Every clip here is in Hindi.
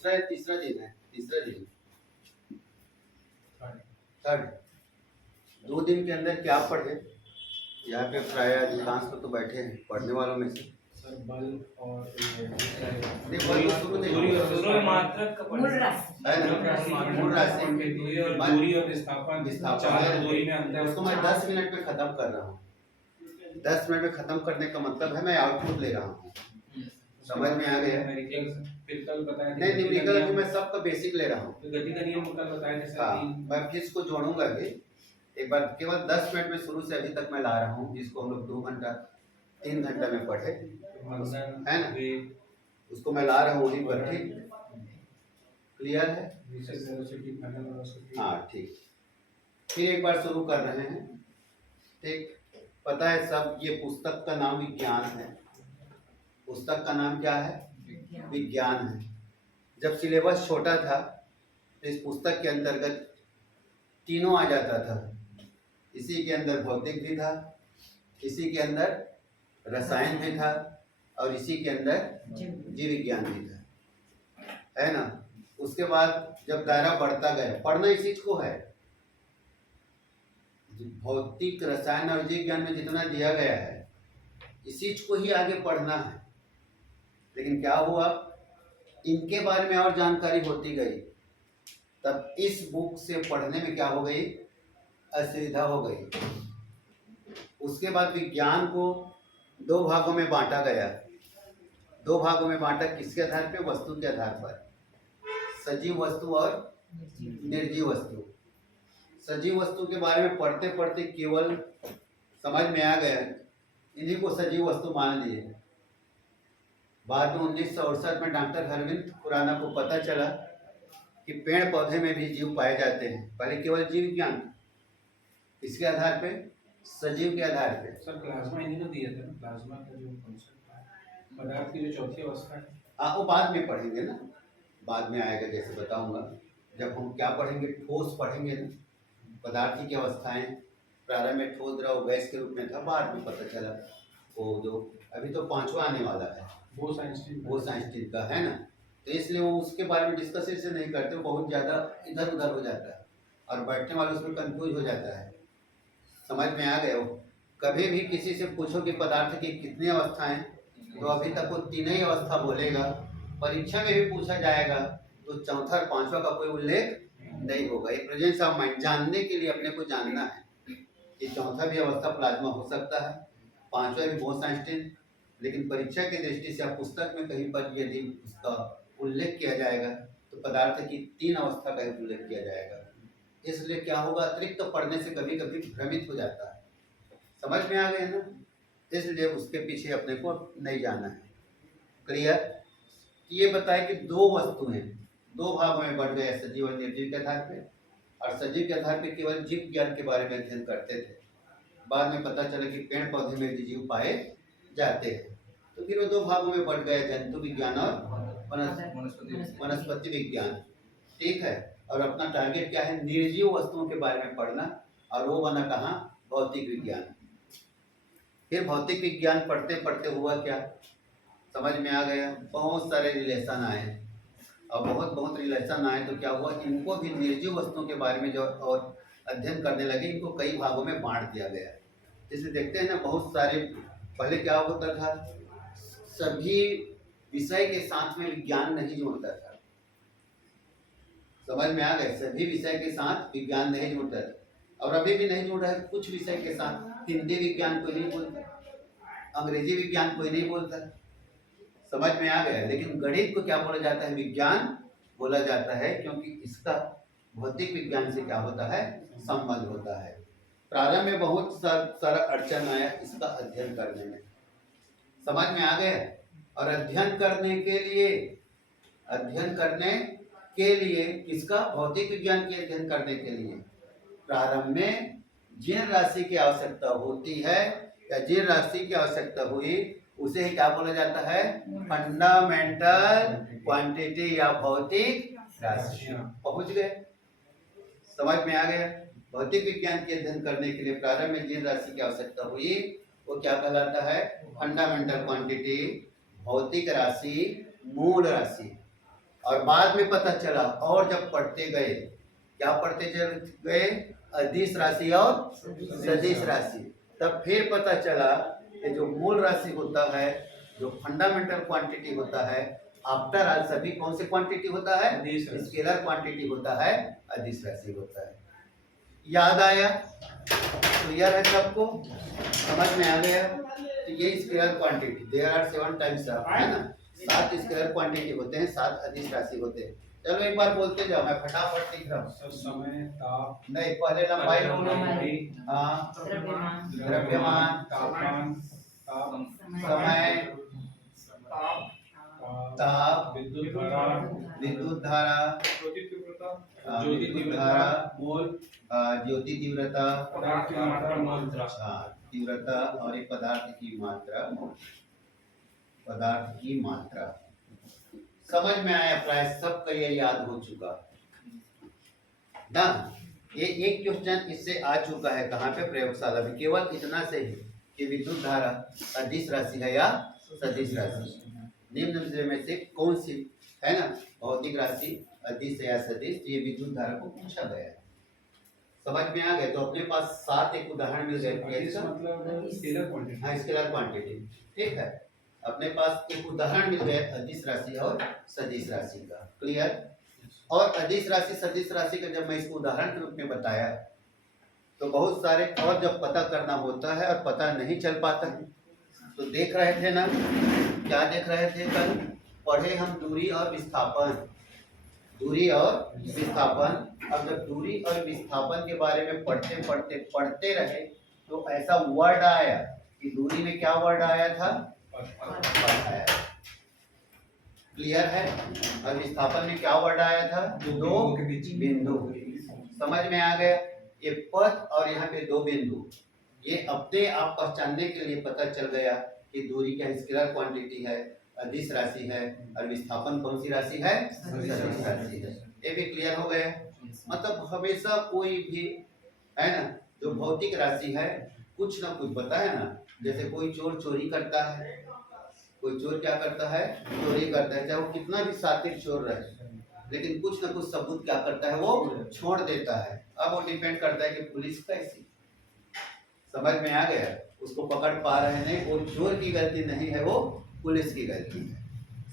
दूसरा है, तीसरा दिन है, तीसरा दिन, थर्ड। 2 दिन के अंदर क्या पढ़े? यहाँ पे प्राय अधिकांश तो बैठे हैं पढ़ने वालों में से। सर बल और नहीं, बल तो शुरू नहीं होगा। शुरू में मात्रक का मूल राशि है ना, मूल राशि, दूरी और विस्थापन, चार दूरी में अंतर। उसको मैं 10 मिनट में खत्म कर रहा हूँ। 10 मिनट में खत्म करने का मतलब है मैं आउटपुट ले रहा हूँ। समझ में आ गया? फिर कल बताया नहीं, न्यूमेरिकल भी मैं सबका बेसिक ले रहा हूँ। गति का नियम कल बताया था। हाँ, मैं फिर इसको जोड़ूंगा भी एक बार। केवल 10 मिनट में शुरू से अभी तक मैं ला रहा हूँ, जिसको हम लोग 2 घंटा 3 घंटा में पढ़े, है ना, उसको मैं ला रहा हूँ वहीं पर। ठीक, क्लियर है? हाँ ठीक। फिर एक बार शुरू कर रहे हैं। ठीक, पता है सब, ये पुस्तक का नाम विज्ञान है। पुस्तक का नाम क्या है? विज्ञान है। जब सिलेबस छोटा था तो इस पुस्तक के अंतर्गत तीनों आ जाता था। इसी के अंदर भौतिक भी था, इसी के अंदर रसायन भी था, और इसी के अंदर जीव विज्ञान भी था, है ना। उसके बाद जब दायरा बढ़ता गया, पढ़ना इस चीज को है, भौतिक, रसायन और जीव विज्ञान में जितना दिया गया है इस चीज को ही आगे पढ़ना है। लेकिन क्या हुआ, इनके बारे में और जानकारी होती गई, तब इस बुक से पढ़ने में क्या हो गई, असुविधा हो गई। उसके बाद विज्ञान को 2 भागों में बांटा गया। 2 भागों में बांटा, किसके आधार पे? वस्तु के आधार पर, सजीव वस्तु और निर्जीव वस्तु। सजीव वस्तु के बारे में पढ़ते पढ़ते केवल समझ में आ गया, इन्हीं को सजीव वस्तु मान लिए। बाद में 1968 में डॉक्टर अरविंद खुराना को पता चला कि पेड़ पौधे में भी जीव पाए जाते हैं। पहले केवल जीव विज्ञान, इसके आधार पे, सजीव के आधार पे। सर प्लाज्मा इन्हीं को दिया था ना, प्लाज्मा का जो कॉन्सेप्ट है, पदार्थ की जो चौथी अवस्था है। हाँ, वो बाद में पढ़ेंगे ना, बाद में आएगा, जैसे बताऊंगा। जब हम क्या पढ़ेंगे, ठोस पढ़ेंगे ना, पदार्थ की अवस्थाएं। प्रारंभ में ठोस, द्रव, गैस के रूप में था, बाद में पता चला वो जो अभी तो 5वां आने वाला है, वो साइंटिस्ट का है ना। तो इसलिए वो उसके बारे में डिस्कस से नहीं करते, वो बहुत ज़्यादा इधर उधर हो जाता है और बैठने वाले उसमें कंफ्यूज हो जाता है। समझ में आ गए? वो कभी भी किसी से पूछो कि पदार्थ की कितनी अवस्थाएं, तो अभी तक वो 3 ही अवस्था बोलेगा। परीक्षा में भी पूछा जाएगा तो चौथा और 5वां का कोई उल्लेख नहीं होगा। ये प्रेजेंस ऑफ माइंड जानने के लिए अपने को जानना है कि चौथा भी अवस्था प्लाज्मा हो सकता है, 5वां भी बहुत साइंटिस्ट। लेकिन परीक्षा की दृष्टि से आप पुस्तक में कहीं पर यदि उसका उल्लेख किया जाएगा तो पदार्थ की 3 अवस्था का ही उल्लेख किया जाएगा। इसलिए क्या होगा, अतिरिक्त पढ़ने से कभी कभी भ्रमित हो जाता है। समझ में आ गए ना? इसलिए उसके पीछे अपने को नहीं जाना है। क्लियर? ये बताए कि 2 वस्तुएं 2 भागों में बढ़ गए, सजीव और निर्जीव के आधार पे। और सजीव के आधार पे केवल जीव विज्ञान के बारे में अध्ययन करते थे। बाद में पता चला कि पेड़ पौधे में भी जीव पाए जाते हैं। तो फिर वो 2 भागों में बढ़ गए, जंतु विज्ञान और वनस्पति विज्ञान। ठीक है। और अपना टारगेट क्या है, निर्जीव वस्तुओं के बारे में पढ़ना, और वो बना कहाँ, भौतिक विज्ञान। फिर भौतिक विज्ञान पढ़ते पढ़ते हुआ क्या, समझ में आ गया, बहुत सारे रिलेशन आए, और बहुत रिलेशन आए तो क्या हुआ, इनको भी निर्जीव वस्तुओं के बारे में जो और अध्ययन करने लगे, इनको कई भागों में बांट दिया गया। जैसे देखते हैं ना, बहुत सारे, पहले क्या होता था, सभी विषय के साथ में विज्ञान नहीं जोड़ता था। समझ में आ गए? सभी विषय के साथ विज्ञान नहीं जोड़ता था, और अभी भी नहीं जोड़ रहा है। कुछ विषय के साथ हिंदी विज्ञान कोई नहीं बोलता, अंग्रेजी विज्ञान कोई नहीं बोलता। समझ में आ गया? लेकिन गणित को क्या बोला जाता है, विज्ञान बोला जाता है, क्योंकि इसका भौतिक विज्ञान से क्या होता है, संबंध होता है। प्रारंभ में बहुत सारा अड़चन आया इसका अध्ययन करने में। समझ में आ गया? और अध्ययन करने के लिए किसका, भौतिक विज्ञान के अध्ययन करने के लिए प्रारंभ में जिन राशि की आवश्यकता होती है या जिन राशि की आवश्यकता हुई उसे ही क्या बोला जाता है, फंडामेंटल क्वांटिटी या भौतिक राशि। पहुंच गए? समझ में आ गया? भौतिक विज्ञान के अध्ययन करने के लिए प्रारंभ में जिन राशि की आवश्यकता हुई वो क्या कहलाता है, फंडामेंटल क्वांटिटी, भौतिक राशि, मूल राशि। और बाद में पता चला, और जब पढ़ते गए, क्या पढ़ते चल गए, अदिश राशि और सदिश राशि, तब फिर पता चला कि जो मूल राशि होता है, जो फंडामेंटल क्वांटिटी होता है, आफ्टर ऑल सभी कौन से क्वांटिटी होता है, अदिश राशि। स्केलर क्वांटिटी होता है, अदिश राशि होता है। याद आया? क्लियर है सबको? समझ में आ गया? तो ये scalar quantity, there are 7 types of, है ना, 7 स्केलर क्वांटिटी होते हैं, 7 अदिश राशि होते हैं। चलो एक बार बोलते जाओ, मैं फटाफट लिख रहा हूँ। सर समय, ताप, नहीं, पहले लंबाई बोलो। लंबाई, हाँ, द्रव्यमान, द्रव्यमान, तापमान, ताप, समय, ताप, विद्युत धारा, विद्युत धारा, ज्योति तीव्रता, विद्युत धारा, मोल, ज्योति तीव्रता, पदार्थ की मात्रा, मोल, तीव्रता, और एक पदार्थ की मात्रा, पदार्थ की मात्रा। समझ में आया? प्राय सबका ये याद हो चुका ना। ये एक क्वेश्चन इससे आ चुका है, कहाँ पे, प्रयोगशाला में, केवल इतना से ही कि विद्युत धारा अदिश राशि है या सदिश राशि, निम्न में से कौन सी, है ना, भौतिक राशि अदिश या सदिश, तो ये विद्युत धारा को पूछा गया है। समझ में आ गए? तो अपने पास 7 एक उदाहरण मिल गए। मतलब स्केलर क्वांटिटी। हाँ, स्केलर क्वांटिटी, ठीक है। अपने पास एक उदाहरण मिल गए अदिश राशि और सदिश राशि का। क्लियर? और अदिश राशि सदिश राशि का जब मैं इसको उदाहरण के रूप में बताया, तो बहुत सारे और जब पता करना होता है और पता नहीं चल पाता है, तो देख रहे थे ना, क्या देख रहे थे कल? पढ़े हम दूरी और विस्थापन, दूरी और विस्थापन। अब जब दूरी और विस्थापन के बारे में पढ़ते रहे, तो ऐसा वर्ड आया कि दूरी में क्या वर्ड आया था, पथ आया। क्लियर है? और विस्थापन में क्या वर्ड आया था, दो बिंदु। समझ में आ गया? ये पथ और यहाँ पे 2 बिंदु, ये अपने आप पहचानने के लिए पता चल गया कि दूरी क्या स्केलर क्वांटिटी है, अदिश राशि है, और विस्थापन कौन सी राशि है, सदिश राशि है। ये भी क्लियर हो गया? मतलब हमेशा कोई भी, है ना, जो भौतिक राशि है, कुछ ना कुछ बताए ना। जैसे कोई चोर चोरी करता है, कोई चोर क्या करता है, चोरी करता है, चाहे वो कितना भी सात्विक चोर रहे, लेकिन कुछ ना कुछ सबूत क्या करता है, वो छोड़ देता है। अब वो डिपेंड करता है कि पुलिस कैसी। समझ में आ गया? उसको पकड़ पा रहे नहीं, वो चोर की गलती नहीं है, वो पुलिस की गलती है।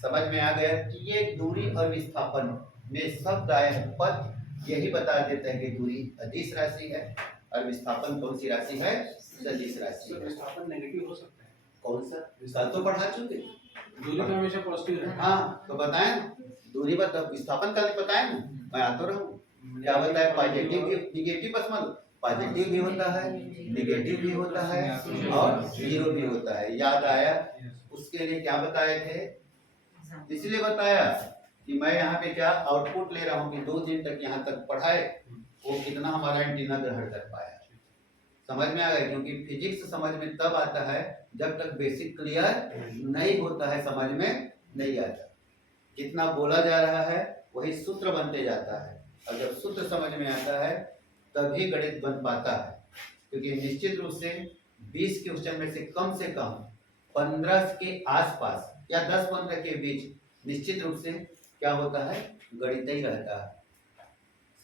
समझ में आ गया? कि ये दूरी और विस्थापन में शब्द आए हैं, पथ यही बता देता है कि दूरी अदिश राशि है और विस्थापन कौन सी राशि है, सदिश राशि है। विस्थापन नेगेटिव हो सकता है। कौन सा? कल तो पढ़ा चुके। दूरी तो हमेशा पॉजिटिव है। हाँ, तो बताएं ना, दूरी बता, विस्थापन कल बताएं ना, मैं आता रहूँ। क्या बताया? पॉजिटिव भी, निगेटिव, बस मतलब पॉजिटिव भी होता है, निगेटिव भी होता है, और जीरो भी होता है। याद आया? उसके लिए क्या बताए थे? इसलिए बताया कि मैं यहाँ पे क्या आउटपुट ले रहा हूँ कि 2 दिन तक यहाँ तक पढ़ाए, वो कितना हमारा एंटीना ग्रहण कर पाया। समझ में आ गया? क्योंकि फिजिक्स समझ में तब आता है जब तक बेसिक क्लियर नहीं होता है, समझ में नहीं आता। जितना बोला जा रहा है वही सूत्र बनते जाता है, और जब सूत्र समझ में आता है तभी गणित बन पाता है। क्योंकि निश्चित रूप से 20 क्वेश्चन में से कम 15 के आसपास या 10-15 के बीच निश्चित रूप से क्या होता है, गणित ही रहता है।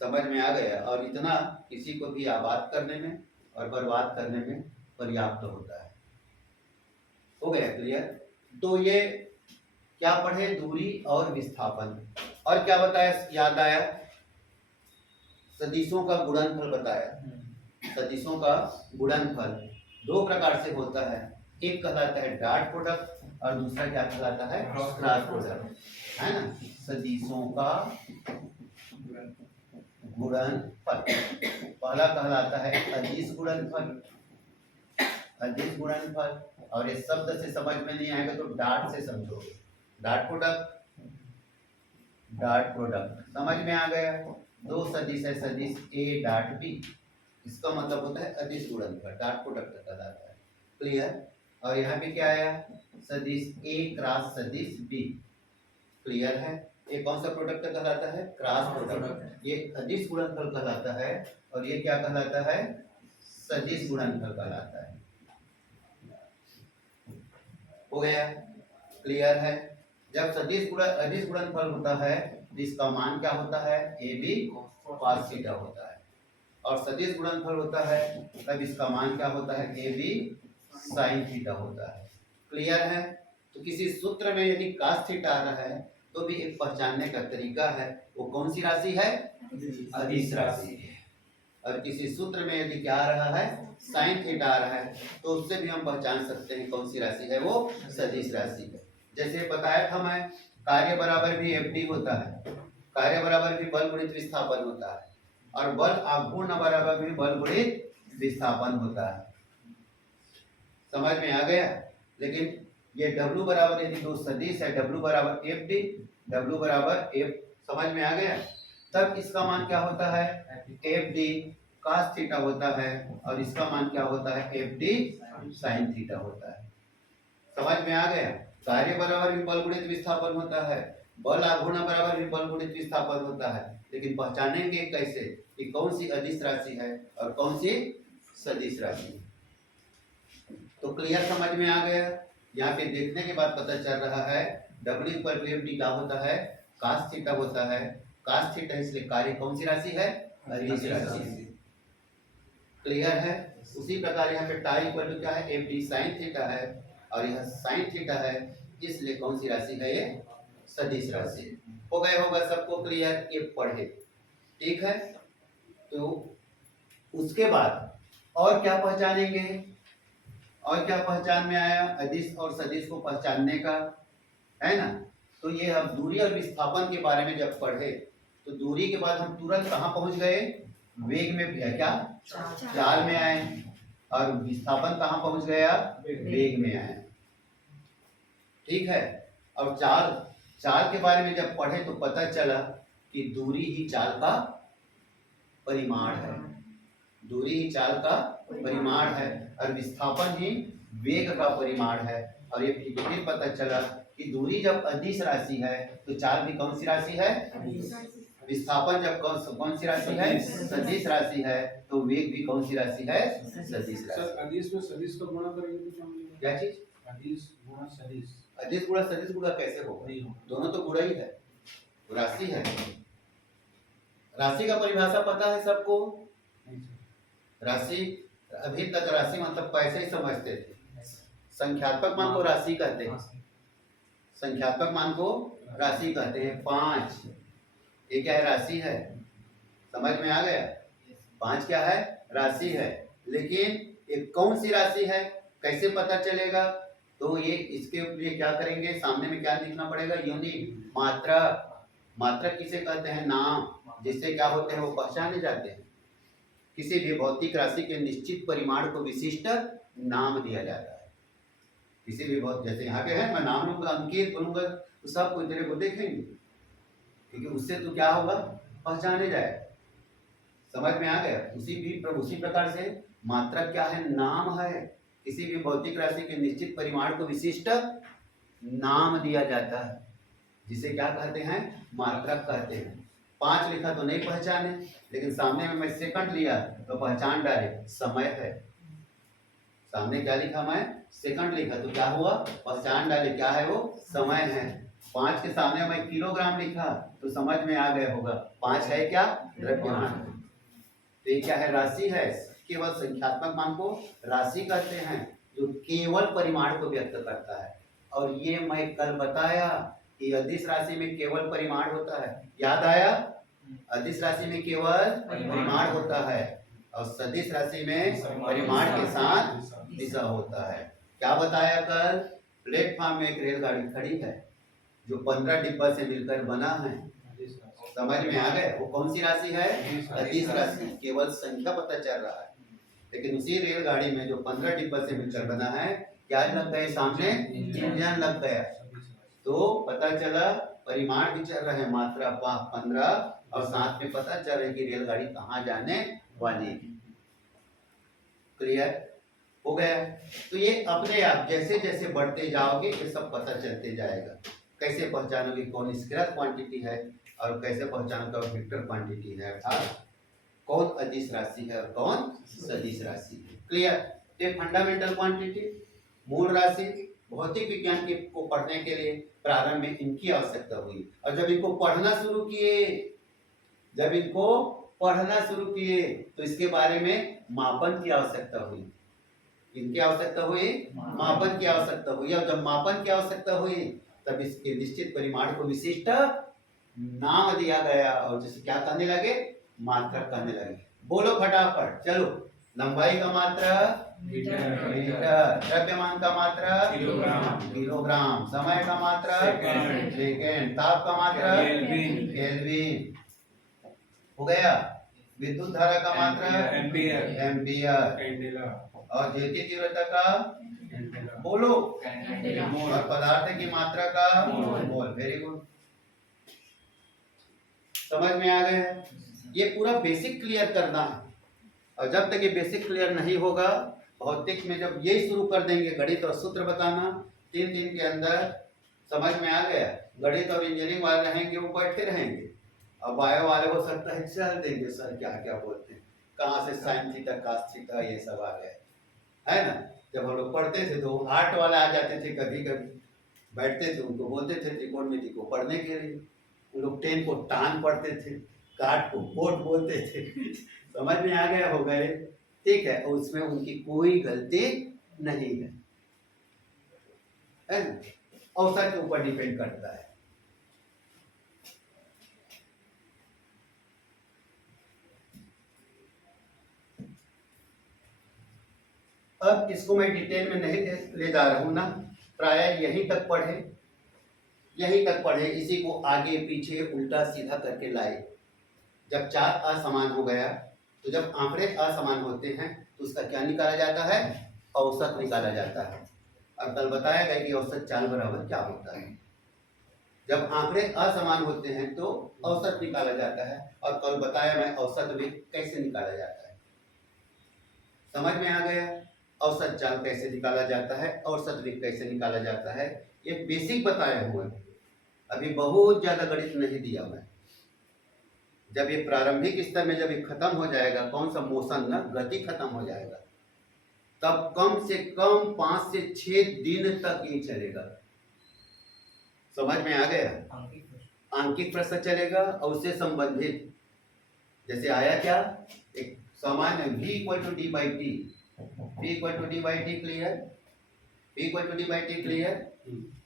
समझ में आ गया? और इतना किसी को भी आबाद करने में और बर्बाद करने में पर्याप्त होता है। हो गया क्लियर? तो ये क्या पढ़े, दूरी और विस्थापन। और क्या बताया, याद आया? सदिशों का गुणनफल बताया। सदिशों का गुणनफल 2 प्रकार से होता है, एक कहलाता है डॉट प्रोडक्ट और दूसरा क्या कहलाता है, क्रॉस प्रोडक्ट, है ना। सदिशों का गुणनफल पहला कहलाता है अदिश गुणनफल, अदिश गुणनफल। और इस शब्द से समझ में नहीं आएगा तो डॉट से समझोगे, डॉट प्रोडक्ट, डॉट प्रोडक्ट। समझ में आ गया? 2 सदिश है, सदिश ए डॉट बी, इसका मतलब होता है अदिश गुणनफल, डॉट प्रोडक्ट कहलाता है। क्लियर? और यहाँ पे क्या आया, सदिश ए क्रॉस सदिश बी। क्लियर है? ये कौन सा प्रोडक्ट कहलाता है, क्रॉस प्रोडक्ट। ये अदिश गुणनफल कहलाता है, और ये क्या कहलाता है, सदिश गुणनफल कहलाता है। हो गया? क्लियर है? जब सदिश अदिश गुणनफल होता है तो इसका मान क्या होता है, ए बी cos थीटा होता है, और सदिश गुणनफल होता है तब इसका मान क्या होता है, ए बी sin थीटा होता है। क्लियर है? तो किसी सूत्र में यदि cos थीटा आ रहा है तो भी एक पहचानने का तरीका है, वो कौन सी राशि है, अदिश राशि है। और किसी सूत्र में यदि क्या आ रहा है, sin थीटा आ रहा है, तो उससे भी हम पहचान सकते हैं कौन सी राशि है, वो सदिश राशि है। जैसे बताया था मैं, कार्य बराबर भी एफ डी होता है, कार्य बराबर भी बल गुणित विस्थापन होता है, और बल आघूर्ण बराबर भी बल गुणित विस्थापन होता है। समझ में आ गया? लेकिन ये W बराबर यदि दो सदिश है, W बराबर एफ डी, W बराबर एफ, समझ में आ गया? तब इसका मान क्या होता है, एफ डी cos थीटा होता है, और इसका मान क्या होता है, एफ डी sin थीटा होता है। समझ में आ गया? कार्य बराबर भी बल गुणित विस्थापन होता है, बल आघूर्ण बराबर भी बल गुणित विस्थापन होता है, लेकिन पहचानेंगे कैसे कि कौन सी अदिश राशि है और कौन सी सदिश राशि है। तो क्लियर समझ में आ गया? यहाँ पे देखने के बाद पता चल रहा है W पर एफ डी क्या होता है, cos थीटा होता है, cos थीटा इसलिए कार्य कौन सी राशि है, अदिश राशि। क्लियर है? उसी प्रकार यहाँ पे टाई पर क्या है, एफ डी sin थीटा है, और यह sin थीटा है, इसलिए कौन सी राशि है, ये सदिश राशि। हो गए होगा सबको क्लियर, ये पढ़े, ठीक है? तो उसके बाद और क्या पहचानेंगे, और क्या पहचान में आया, अदिश और सदिश को पहचानने का, है ना? तो ये हम दूरी और विस्थापन के बारे में जब पढ़े तो दूरी के बाद हम तुरंत कहाँ पहुंच गए, वेग में, क्या चाल में आए, और विस्थापन कहाँ पहुंच गया, वेग में आए। ठीक है? और चाल के बारे में जब पढ़े तो पता चला कि दूरी ही चाल का परिमाण है, दूरी ही चाल का परिमाण है, और विस्थापन ही वेग का परिमाण है। और ये फिर पता चला कि दूरी जब अदिश राशि है तो चाल भी कौन सी राशि है, विस्थापन जब कौन सी राशि है, सदिश राशि है, तो वेग भी कौन सी राशि है, सदिश राशि। सर अदिश में सदिश का गुणा करेंगे तो क्या मिलेगा? क्या चीज, अदिश गुणा सदिश, अदिश गुणा सदिश गुणा कैसे होगा, नहीं होगा, दोनों तो गुणा ही है, राशि है। राशि का परिभाषा पता है सबको? नहीं सर। राशि, अभी तक राशि मतलब पैसे ही समझते थे, संख्यात्मक मान को राशि कहते हैं, संख्यात्मक मान को राशि कहते हैं। 5 ये क्या है, राशि है, समझ में आ गया? 5 क्या है, राशि है। लेकिन ये कौन सी राशि है, कैसे पता चलेगा? तो ये इसके लिए क्या करेंगे, सामने में क्या लिखना पड़ेगा, यूनिट, मात्रा। मात्रा किसे कहते हैं, नाम, जिससे क्या होते हैं, वो पहचाने जाते हैं। किसी भी भौतिक राशि के निश्चित परिमाण को विशिष्ट नाम दिया जाता है। किसी भी बहुत, जैसे यहाँ पे है, मैं नाम लूंगा, अंकित बोलूंगा, तो सब कोई तेरे को देखेंगे, क्योंकि उससे तो क्या होगा, पहचाने जाए। समझ में आ गया? उसी प्रकार से मात्रा क्या है, नाम है। किसी भी भौतिक राशि के निश्चित परिमाण को विशिष्ट नाम दिया जाता है, जिसे क्या कहते हैं, मात्रक कहते हैं। 5 लिखा तो नहीं पहचाने, लेकिन सामने में मैं सेकंड लिया तो पहचान डाले, समय है। सामने क्या लिखा, मैं सेकंड लिखा तो क्या हुआ, पहचान डाले, क्या है वो, समय है। 5 के सामने मैं किलोग्राम लिखा तो समझ में आ गया होगा, 5 है क्या, द्रव्यमान। तो ये क्या है, राशि है। केवल संख्यात्मक मान को राशि कहते हैं, जो केवल परिमाण को व्यक्त करता है। और ये मैं कल बताया कि अदिश राशि में केवल परिमाण होता है, याद आया? अदिश राशि में केवल परिमाण होता है, और सदिश राशि में परिमाण के साथ दिशा होता है। क्या बताया कल? प्लेटफॉर्म में एक रेलगाड़ी खड़ी है जो 15 डिब्बा से मिलकर बना है। समझ में आ गए? वो कौन सी राशि है, अदिश राशि। केवल संख्या पता चल रहा है, लेकिन उसी रेलगाड़ी में जो 15 डिब्बा से मिलकर बना है, क्या लग गए, सामने इंजन लग गया, तो पता चला परिमाण भी चल रहा है, मात्रा 15, और साथ में पता चल रहा है कि रेलगाड़ी कहाँ जाने वाली है। क्लियर हो गया? तो ये अपने आप जैसे जैसे बढ़ते जाओगे ये सब पता चलते जाएगा। कैसे पहचानोगे कौन स्थिर क्वांटिटी है और कैसे पहचानोगे वेक्टर क्वांटिटी है, अर्थात कौन अदिश राशि है और कौन सदिश राशि है। क्लियर? ये फंडामेंटल क्वांटिटी, मूल राशि, भौतिक विज्ञान के को पढ़ने के लिए प्रारंभ में इनकी आवश्यकता हुई, और जब इनको पढ़ना शुरू किए तो इसके बारे में मापन की आवश्यकता हुई। इनकी आवश्यकता हुई, मापन की आवश्यकता हुई, और जब मापन की आवश्यकता हुई तब इसके निश्चित परिमाण को विशिष्ट नाम दिया गया, और जिसे क्या कहने लगे, मात्रक कहने लगे। बोलो फटाफट, चलो। लंबाई का मात्रक मीटर, द्रव्यमान का मात्रक किलोग्राम, समय का मात्रक सेकेंड, ताप का मात्रक केल्विन, हो गया। विद्युत धारा का मात्रक एम्पियर, और ज्योति तीव्रता का बोलो, और पदार्थ की मात्रा का मोल। वेरी गुड, समझ में आ गया है। ये पूरा बेसिक क्लियर करना है, और जब तक ये बेसिक क्लियर नहीं होगा, भौतिक में जब यही शुरू कर देंगे गणित और सूत्र बताना 3 दिन के अंदर, समझ में आ गया। गणित और इंजीनियरिंग वाले रहेंगे वो बैठे रहेंगे, और बायो वाले हो सकता है चल देंगे सर क्या क्या बोलते हैं, कहाँ से साइन थीटा कास थीटा ये सब आ गए, है ना। जब हम लोग पढ़ते थे तो आर्ट वाले आ जाते थे, कभी कभी बैठते थे, उनको बोलते थे त्रिकोणमिति को पढ़ने के लिए। उन लोग 10 को टान पढ़ते थे, काट को कोट बोलते थे। समझ में आ गया, हो गए, ठीक है। और उसमें उनकी कोई गलती नहीं है ना। अवसर के ऊपर डिपेंड करता है। अब इसको मैं डिटेल में नहीं ले जा रहा हूं ना, प्राय यहीं तक पढ़े, इसी को आगे पीछे उल्टा सीधा करके लाए। जब 4 असमान हो गया, तो जब आंकड़े असमान होते हैं तो उसका क्या निकाला जाता है, औसत निकाला जाता है। और कल बताया गया कि औसत चाल बराबर क्या होता है। जब आंकड़े असमान होते हैं तो औसत निकाला जाता है, और कल बताया मैं औसत वेग कैसे निकाला जाता है। समझ में आ गया, औसत चाल कैसे निकाला जाता है, औसत वेग कैसे निकाला जाता है, ये बेसिक बताया हुआ है। अभी बहुत ज्यादा गणित नहीं दिया मैं। जब ये प्रारंभिक स्तर में जब ये खत्म हो जाएगा, कौन सा मोशन ना, गति खत्म हो जाएगा, तब कम से कम 5 से 6 दिन तक ये चलेगा। समझ में आ गया। आंकिक प्रश्न चलेगा, और उससे संबंधित जैसे आया क्या, एक सामान्य v = d/t, v = d/t clear, v = d/t clear,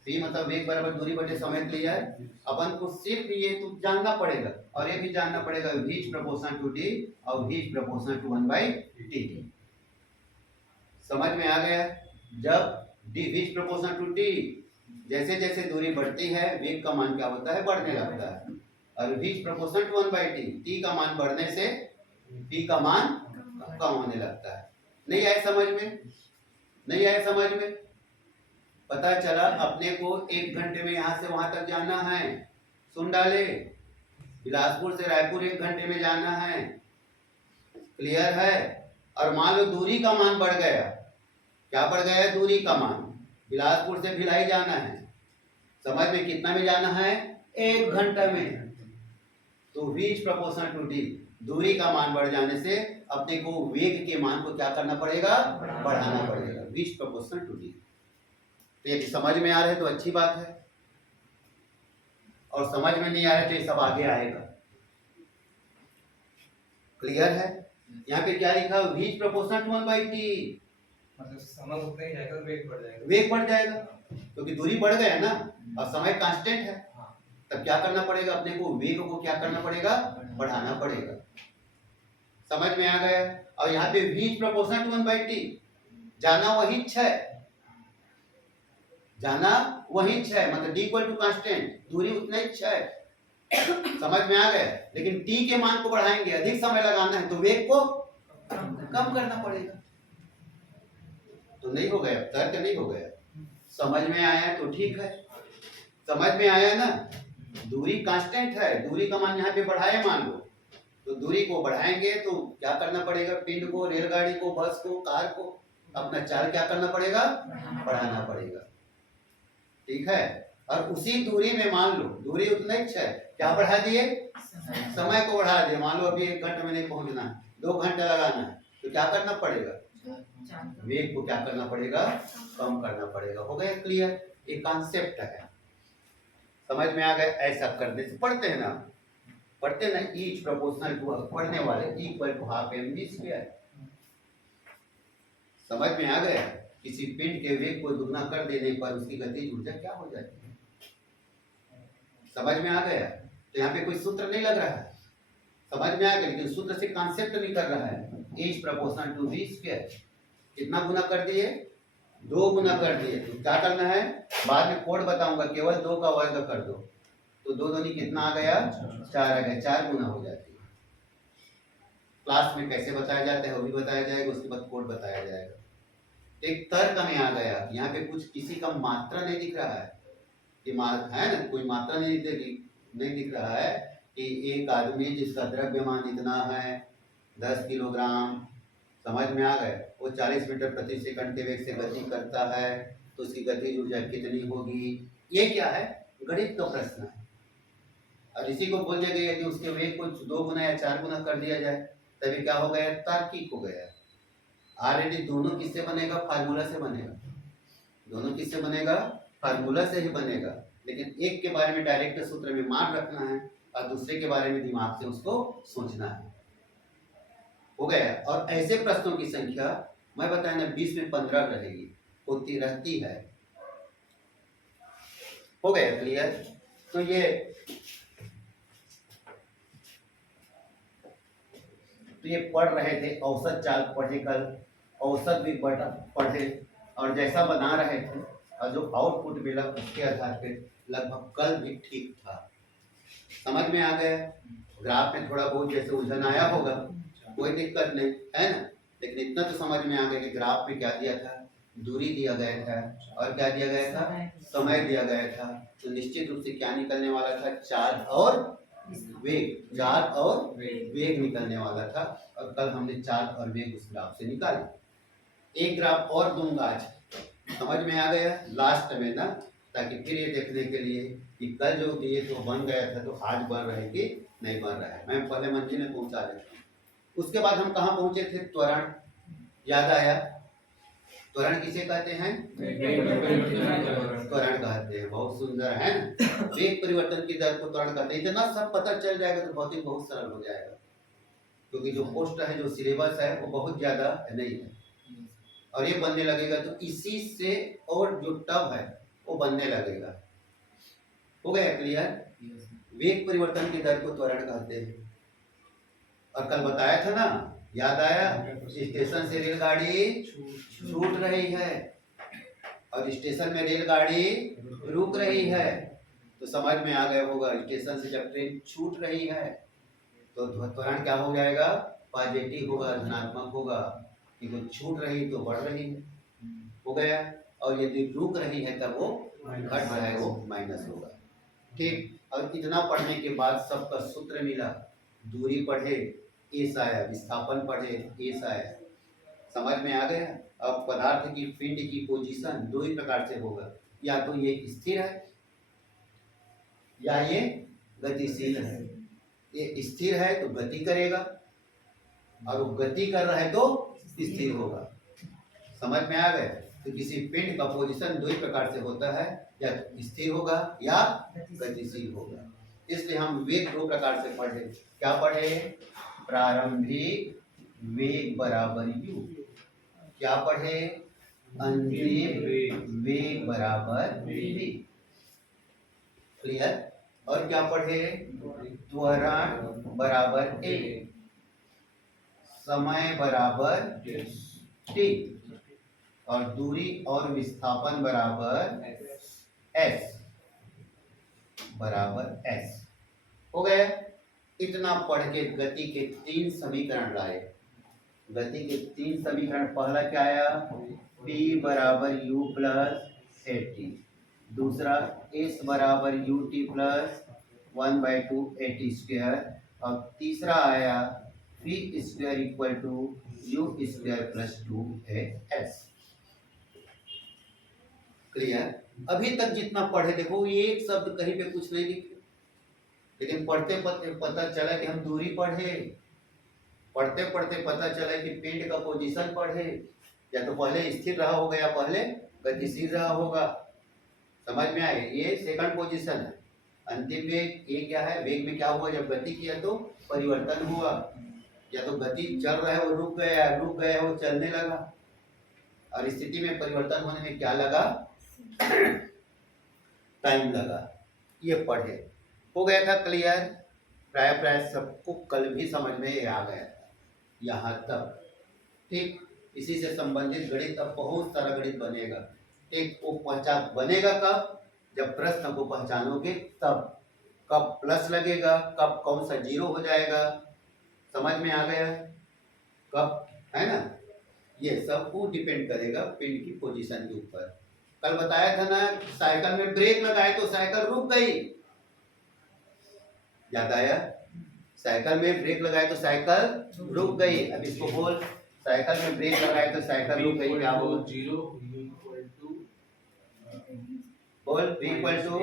v मतलब वेग बराबर दूरी बटे समय क्लियर। अपन को सिर्फ ये तो जानना पड़ेगा, और ये भी जानना पड़ेगा v is proportional to d और v is proportional to 1/t। समझ में आ गया। जब v is proportional to t, जैसे जैसे दूरी बढ़ती है वेग का मान क्या होता है, बढ़ने लगता है, और v is proportional to 1/t, t का मान बढ़ने से t का मान कम होने लगता है। नहीं आए समझ में, पता चला अपने को 1 घंटे में यहाँ से वहां तक जाना है, सुन डाले। बिलासपुर से रायपुर 1 घंटे में जाना है, क्लियर है। और मान लो दूरी का मान बढ़ गया, क्या बढ़ गया है, दूरी का मान। बिलासपुर से भिलाई जाना है, समझ में कितना में जाना है, 1 घंटा में। तो v is proportional to d, दूरी का मान बढ़ जाने से अपने को वेग के मान को क्या करना पड़ेगा, बढ़ाना पड़ेगा। v is proportional to d। तो यदि समझ में आ रहा है तो अच्छी बात है, और समझ में नहीं आ रहा है तो ये सब आगे आएगा। क्लियर है। यहाँ पे क्या लिखा, v is proportional to 1/t, मतलब समय उतना ही जाएगा, वेग बढ़ जाएगा क्योंकि दूरी बढ़ गया ना, और समय कांस्टेंट है। तब क्या करना पड़ेगा, अपने को वेग को क्या करना पड़ेगा, बढ़ाना पड़ेगा। समझ में आ गया। और यहाँ पे v is proportional to 1/t, जाना वही 6, मतलब d = कांस्टेंट, दूरी उतना ही 6। समझ में आ गया। लेकिन t के मान को बढ़ाएंगे, अधिक समय लगाना है, तो वेग को कम करना पड़ेगा। तो नहीं हो गया, तर्क नहीं हो गया। समझ में आया तो ठीक है, समझ में आया ना। दूरी कांस्टेंट है, दूरी का मान यहाँ पे बढ़ाए मान लो, तो दूरी को बढ़ाएंगे तो क्या करना पड़ेगा, पिंड को, रेलगाड़ी को, बस को, कार को, अपना चाल क्या करना पड़ेगा, बढ़ाना पड़ेगा। ठीक है। और उसी दूरी में मान लो दूरी उतना ही है, क्या बढ़ा दिए, समय को बढ़ा दिए। मान लो अभी 1 घंटे में नहीं पहुंचना है, 2 घंटे लगाना है, तो क्या करना पड़ेगा, वेग को क्या करना पड़ेगा, कम करना पड़ेगा। हो गया क्लियर, ये कॉन्सेप्ट है, समझ में आ गया। ऐसा करने से पढ़ते हैं ना, पढ़ते हैं ना, ईच प्रोपोर्शनल टू, पढ़ने वाले equal to half M V square. समझ में आ गया। किसी पिंड के वेग को दुगना कर देने पर उसकी गतिज ऊर्जा क्या हो जाती है, समझ में आ गया। तो यहाँ पे कोई सूत्र नहीं लग रहा है, समझ में आ गया, लेकिन सूत्र से कॉन्सेप्ट नहीं कर रहा है। Each proportional to V square, कितना गुना कर दिए, 2 गुना कर दिए। तो क्या करना है, बाद में कोड बताऊंगा, केवल 2 का वर्ग कर दो, तो 2 दूनी कितना आ गया, 4 आ गया, 4 गुना हो जाती है। क्लास में कैसे बताया जाता है वो भी बताया जाएगा, उसके बाद कोड बताया जाएगा। एक तर्क में आ गया, यहाँ पे कुछ किसी का मात्रा नहीं दिख रहा है कि है ना, कोई मात्रा नहीं दिख रहा है कि एक आदमी जिसका द्रव्यमान इतना है 10 किलोग्राम, समझ में आ गए, वो 40 मीटर प्रति सेकंड के वेग से गति करता है, तो उसकी गतिज ऊर्जा कितनी होगी। ये क्या है, गणित का प्रश्न है। और इसी को बोल दिया गया कि उसके वेग को 2 गुना या 4 गुना कर दिया जाए, तभी क्या हो गया, तार्किक हो गया। ऑलरेडी दोनों किससे बनेगा, फार्मूला से बनेगा, दोनों किससे बनेगा, फार्मूला से ही बनेगा। लेकिन एक के बारे में डायरेक्ट सूत्र में मान रखना है और दूसरे के बारे में दिमाग से उसको सोचना है। हो गया। और ऐसे प्रश्नों की संख्या मैं बताया ना 20 में 15 रहेगी, होती रहती है। हो गया क्लियर। तो ये पढ़ रहे थे, औसत चाल पढ़े कल, औसत भी पढ़े, और जैसा बना रहे थे और जो आउटपुट मिला उसके आधार पे लगभग कल भी ठीक था। समझ में आ गया। ग्राफ में थोड़ा बहुत जैसे उलझन आया होगा, कोई दिक्कत नहीं है ना, लेकिन इतना तो समझ में आ गया कि ग्राफ में क्या दिया था, दूरी दिया गया था, और क्या दिया गया था, समय दिया गया था। तो निश्चित रूप से क्या निकलने वाला था, चार्ज और वेग, चार्ज और वेग निकलने वाला था। और कल हमने चार्ज और वेग उस ग्राफ से निकाले। एक ग्राफ और दूंगा आज, समझ में आ गया लास्ट में ना, ताकि फिर ये देखने के लिए कि कल जो दिए तो बन गया था, तो आज बन रहा है कि नहीं बन रहा है। मैं पहले मंजिल में पहुंचा देता हूँ। उसके बाद हम कहाँ पहुंचे थे, त्वरण, याद आया। त्वरण किसे कहते हैं, त्वरण कहते हैं, बहुत सुंदर है ना। वेग परिवर्तन की दर को त्वरण कहते हैं। इतना सब पता चल जाएगा तो भौतिक बहुत सरल हो जाएगा, क्योंकि जो पोस्ट है, जो सिलेबस है, वो बहुत ज्यादा नहीं है। और ये बनने लगेगा तो इसी से और जो टब है वो बनने लगेगा। हो गया क्लियर। वेग परिवर्तन की दर को त्वरण कहते हैं। और कल बताया था ना, याद आया, स्टेशन से रेलगाड़ी छूट रही है और स्टेशन में रेलगाड़ी रुक रही है, तो समझ में आ गया होगा, स्टेशन से जब ट्रेन छूट रही है तो त्वरण क्या हो जाएगा, पॉजिटिव होगा, धनात्मक होगा, कि वो छूट रही तो बढ़ रही है। हो गया। और यदि रुक रही है तब वो घट रहा है, वो माइनस होगा। ठीक। और इतना पढ़ने के बाद सबका सूत्र मिला, दूरी पढ़े एस आया, विस्थापन पढ़े एस आया, समझ में आ गया। अब पदार्थ की पिंड की पोजीशन 2 ही प्रकार से होगा, या तो ये स्थिर है या ये गतिशील है। ये स्थिर है तो गति करेगा, और वो गति कर रहा है तो स्थिर होगा। समझ में आ गए। तो किसी पिंड का पोजीशन 2 ही प्रकार से होता है, या स्थिर होगा या गतिशील होगा। इसलिए हम वेग 2 प्रकार से पढ़े। क्या पढ़े, प्रारंभिक वेग बराबर u, क्या पढ़े, अंतिम वेग बराबर v। क्लियर। और क्या पढ़े, त्वरण बराबर a, समय बराबर t, और दूरी और विस्थापन बराबर s बराबर s। हो गया। इतना पढ़ के गति के 3 समीकरण लाए। गति के 3 समीकरण, पहला क्या आया, p बराबर u प्लस at, दूसरा s बराबर ut प्लस 1/2 at स्क्वायर, और तीसरा आया v square equal to u square plus 2as। Clear. अभी तक जितना पढ़े, देखो एक शब्द कहीं पे कुछ नहीं लिखे, लेकिन पढ़ते पढ़ते पता चला कि हम दूरी पढ़े, पढ़ते पढ़ते पता चला कि पिंड का पोजीशन पढ़े, या तो पहले स्थिर रहा होगा या पहले गतिशील रहा होगा। समझ में आए? ये सेकंड पोजीशन है। अंतिम वेग ये क्या है? वेग में क्या हुआ? जब गति किया तो परिवर्तन हुआ। या तो गति चल रहा है वो रुक गया है वो चलने लगा। और स्थिति में परिवर्तन होने में क्या लगा? टाइम लगा। ये पढ़े, हो गया था क्लियर? प्राय सबको कल भी समझ में आ गया था यहाँ तक। ठीक, इसी से संबंधित गणित अब बहुत सारा गणित बनेगा। ठीक, वो पहचान बनेगा कब? जब प्रश्न को पहचानोगे तब। कब प्लस लगेगा, कब कौन सा जीरो हो जाएगा, समझ में आ गया? कब, है ना? ये सब को डिपेंड करेगा पिन की पोजीशन के ऊपर। कल बताया था ना, साइकिल में ब्रेक लगाए तो साइकिल रुक गई। याद आया? साइकिल में ब्रेक लगाए तो साइकिल रुक गई। अब इसको बोल, साइकिल में ब्रेक लगाए तो साइकिल रुक गई, क्या होगा? बोल, v इक्वल टू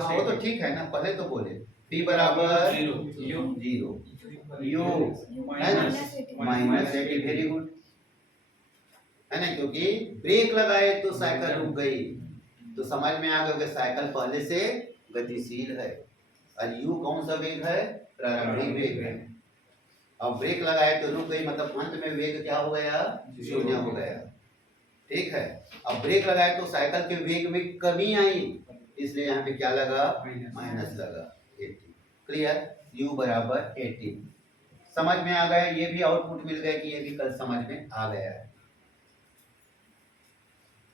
हाँ वो तो ठीक है ना, पहले तो बोले p बराबर जीरो, u है ना -80। वेरी गुड, है ना? क्योंकि ब्रेक लगाए तो साइकिल रुक गई, तो समझ में आ गया कि साइकिल पहले से गतिशील है। और u कौन सा वेग है? प्रारंभिक वेग है। अब ब्रेक लगाए तो रुक गई, मतलब अंत में वेग क्या हो गया? शून्य हो गया। ठीक है, अब ब्रेक लगाए तो साइकिल के वेग में कमी आई, इसलिए यहाँ पे क्या लगा? माइनस लगा 80। क्लियर? u बराबर 80। समझ में आ गया? ये भी आउटपुट मिल गया कि ये भी कल समझ में आ गया है।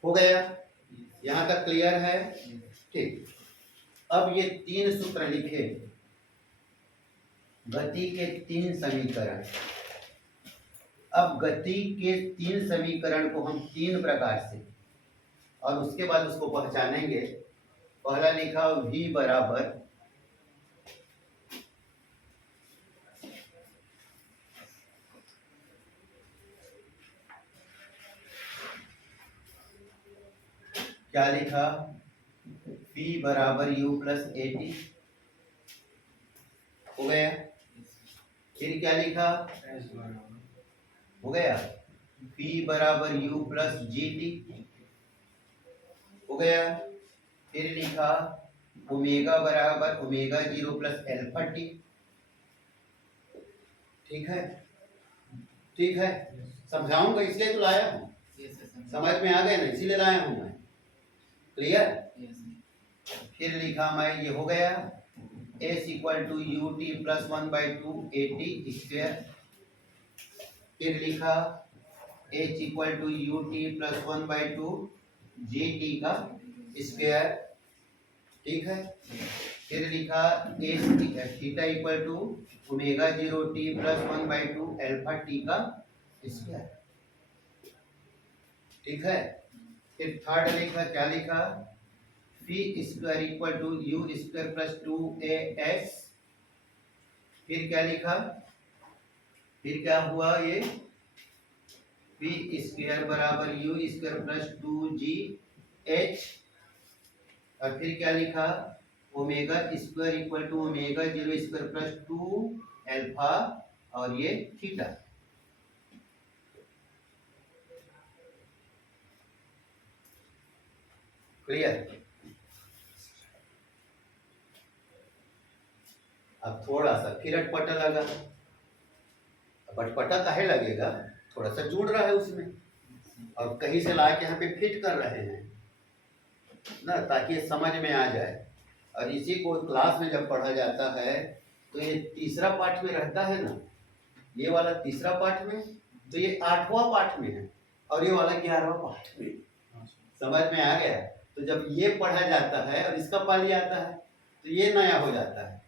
हो गया? यहाँ तक क्लियर है? ठीक, अब ये 3 सूत्र लिखे, गति के 3 समीकरण। अब गति के 3 समीकरण को हम 3 प्रकार से, और उसके बाद उसको पहचानेंगे। पहला लिखा v बराबर क्या लिखा? v बराबर u प्लस 80। हो गया? फिर क्या लिखा? हो गया? p बराबर u प्लस gt। हो गया? फिर लिखा ओमेगा बराबर ओमेगा 0 प्लस एल्फा टी। ठीक है? ठीक है, समझाऊंगा इसलिए तो लाया हूँ। समझ में आ गया ना, इसीलिए लाया हूँ मैं। क्लियर? फिर लिखा मैं, ये हो गया s equal to U T plus 1/2 80 square. फिर लिखा h equal to U T plus 1/2 G T का स्क्वायर। ठीक है? फिर लिखा S theta equal to omega 0 T plus 1/2 alpha T का स्क्वायर। ठीक है? फिर थर्ड लिखा, क्या लिखा? P square equal to U square plus 2ax। फिर क्या लिखा? फिर क्या हुआ? ये पी स्क्वायर बराबर यू स्क्वायर प्लस 2gh। और फिर क्या लिखा? Omega square equal to omega 0 square plus 2 alpha और ये थीटा। क्लियर? अब थोड़ा सा फिर अटपटा लगा। अब अटपटा काहे लगेगा? थोड़ा सा जुड़ रहा है उसमें, और कहीं से ला के यहाँ पे फिट कर रहे हैं ना, ताकि ये समझ में आ जाए। और इसी को क्लास में जब पढ़ा जाता है तो ये तीसरा पाठ में रहता है ना, ये वाला तीसरा पाठ में, तो ये 8वां पाठ में है, और ये वाला 11वां पाठ में। समझ में आ गया? तो जब ये पढ़ा जाता है और इसका पाली आता है तो ये नया हो जाता है,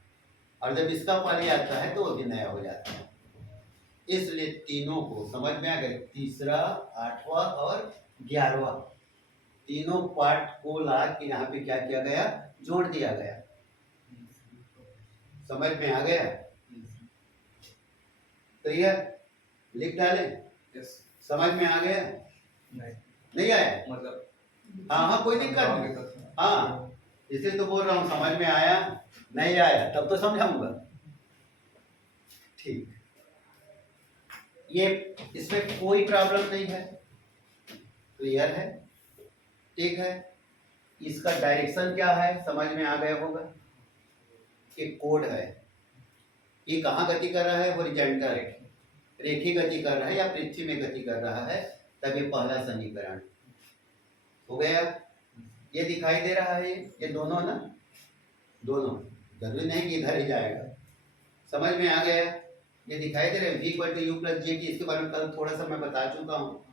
और जब इसका पाली आता है तो वो भी नया हो जाता है। इसलिए तीनों को समझ में आ गया, तीसरा, 8वां और 11वां, तीनों पाठ को ला के यहाँ पे क्या किया गया? जोड़ दिया गया। समझ में आ गया? तो ये लिख डाले। समझ में आ गया? नहीं आया? मतलब हाँ हाँ, कोई दिक्कत नहीं। हाँ, इसलिए तो बोल रहा हूँ, समझ में आया नहीं आया तब तो समझाऊंगा। ठीक, ये इसमें कोई प्रॉब्लम नहीं है, क्लियर है, ठीक है। इसका डायरेक्शन क्या है समझ में आ गया होगा, एक कोड है, ये कहाँ गति कर रहा है, हॉरिजॉन्टल रेखी गति कर रहा है या पृथ्वी में गति कर रहा है, तब ये पहला समीकरण हो गया। ये दिखाई दे रहा है, ये दोनों ना, दोनों, जरूरी नहीं कि इधर ही जाएगा, समझ में आ गया। ये दिखाई दे रहा है v equal to u plus j की, इसके बारे में कल थोड़ा सा मैं बता चुका हूँ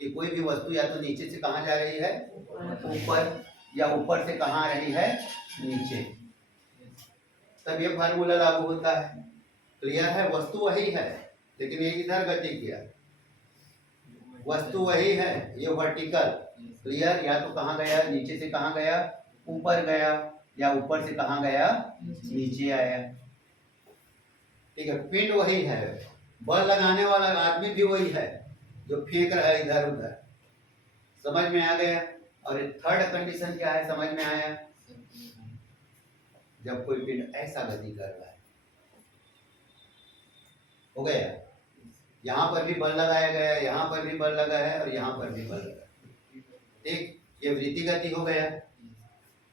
कि कोई भी वस्तु या तो नीचे से कहाँ जा रही है ऊपर, या ऊपर से कहाँ आ रही है नीचे, तब ये फार्मूला लागू होता है, क्लियर है। वस्तु वही है लेकिन ये इधर गति किया, वस्तु वही है, ये वर्टिकल, क्लियर, या तो कहाँ गया, नीचे से कहाँ गया ऊपर गया, या ऊपर से कहाँ गया नीचे आया, ठीक है। पिंड वही है, बल लगाने वाला आदमी भी वही है जो फेंक रहा है इधर उधर, समझ में आ गया। और थर्ड कंडीशन क्या है समझ में आया, जब कोई पिंड ऐसा गति कर रहा है, हो गया, यहाँ पर भी बल लगाया गया, यहाँ पर भी बल लगा है और यहाँ पर भी बल लगा, ठीक, ये वृत्ति गति हो गया।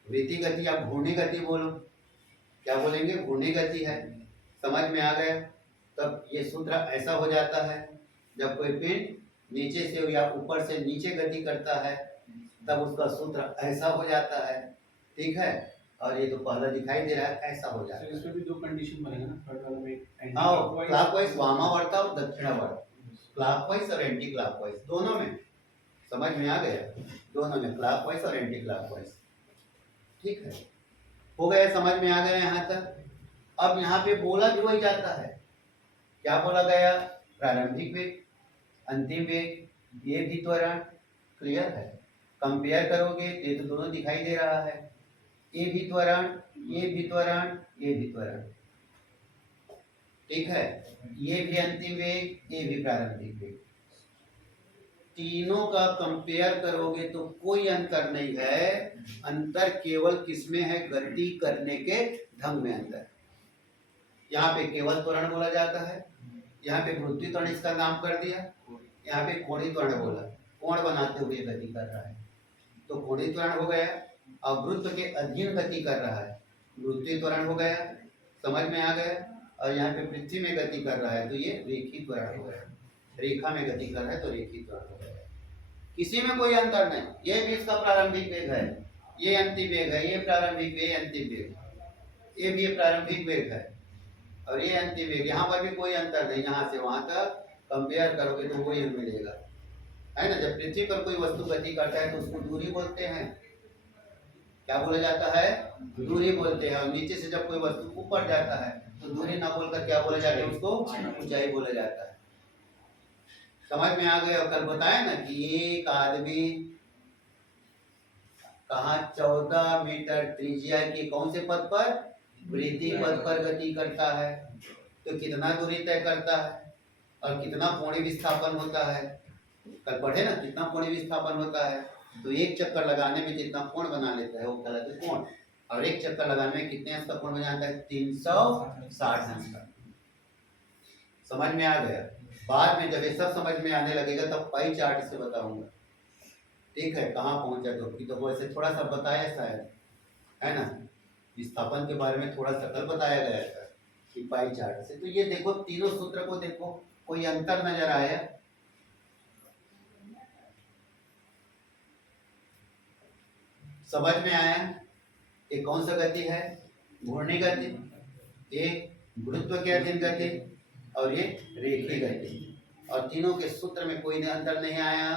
वृत्ति गति आप घूर्णी गति बोलो, क्या बोलेंगे, घूर्णी गति है, समझ में आ गया। तब ये सूत्र ऐसा हो जाता है, जब कोई पिंड नीचे से या ऊपर से नीचे गति करता है तब उसका सूत्र ऐसा हो जाता है, ठीक है। और ये तो पहला दिखाई दे रहा है, ऐसा हो जाता है। इसमें भी दो कंडीशन बनेगा ना, थर्ड वाला में हाँ, क्लॉकवाइज वामावर्त और दक्षिणावर्त, क्लॉकवाइज और एंटी क्लॉकवाइज दोनों में, समझ में आ गया, दोनों में क्लॉकवाइज और एंटी क्लॉकवाइज, ठीक है, हो गया, समझ में आ गया यहाँ तक। अब यहाँ पे बोला भी वही जाता है, क्या बोला गया, प्रारंभिक वेग, अंतिम वेग, ये भी त्वरण, क्लियर है। कंपेयर करोगे तो ये तो दोनों दिखाई दे रहा है, ये भी त्वरण, ये भी त्वरण, ये भी त्वरण, ठीक है, ये भी अंतिम वेग, ये भी प्रारंभिक वेग, तीनों का कंपेयर करोगे तो कोई अंतर नहीं है, अंतर केवल किसमें है, गति करने के ढंग में अंतर। यहाँ पे केवल त्वरण बोला जाता है, यहाँ पे वृत्तीय त्वरण इसका नाम कर दिया, यहाँ पे कोणीय त्वरण बोला, कोण बनाते हुए गति कर रहा है तो कोणीय त्वरण हो गया, और वृत्त के अधीन गति कर रहा है वृत्तीय त्वरण हो गया, समझ में आ गया। और यहाँ पे पृथ्वी में गति कर रहा है तो ये रेखीय त्वरण हो गया, रेखा में गति कर रहा है तो रेखीय त्वरण हो गया, किसी में कोई अंतर नहीं। ये भी इसका प्रारंभिक वेग है, ये अंतिम वेग है, ये प्रारंभिक वेग, अंतिम वेग, ये भी प्रारंभिक वेग है और ये अंतिम वेग, यहाँ पर भी कोई अंतर नहीं, यहाँ से वहाँ तक कंपेयर करोगे तो वही मिलेगा, है ना। जब पृथ्वी पर कोई वस्तु गति करता है तो उसको दूरी बोलते हैं, क्या बोला जाता है, दूरी बोलते हैं। और नीचे से जब कोई वस्तु ऊपर जाता है तो दूरी ना बोलकर क्या बोला जाता है, उसको ऊंचाई बोला जाता है, समझ में आ गया। और कल बताया ना कि एक आदमी कहाँ 14 मीटर त्रिज्या के कौन से पथ पर, वृत्तीय पथ पर गति करता है, तो कितना दूरी तय करता है और कितना कोणीय विस्थापन होता है, कल पढ़े ना कितना कोणीय विस्थापन होता है। तो एक चक्कर लगाने में जितना कोण बना लेता है वो कहलाता है कोण, और एक चक्कर लगाने में कितने अंश का कोण बन जाता है, 360 अंश का, समझ में आ गया। बाद में जब ये सब समझ में आने लगेगा तब पाई चार्ट से बताऊंगा, ठीक है, कहाँ पहुंचा तो वैसे थोड़ा सा बताया शायद, है ना, विस्थापन के बारे में थोड़ा सा कल बताया गया था कि पाई चार्ट से। तो ये देखो तीनों सूत्र को देखो, कोई अंतर नजर आया, समझ में आया। ये कौन सा गति है, घूर्णी गति, एक गुरुत्व के अधीन गति और ये रेखीय गति, और तीनों के सूत्र में कोई अंतर नहीं आया,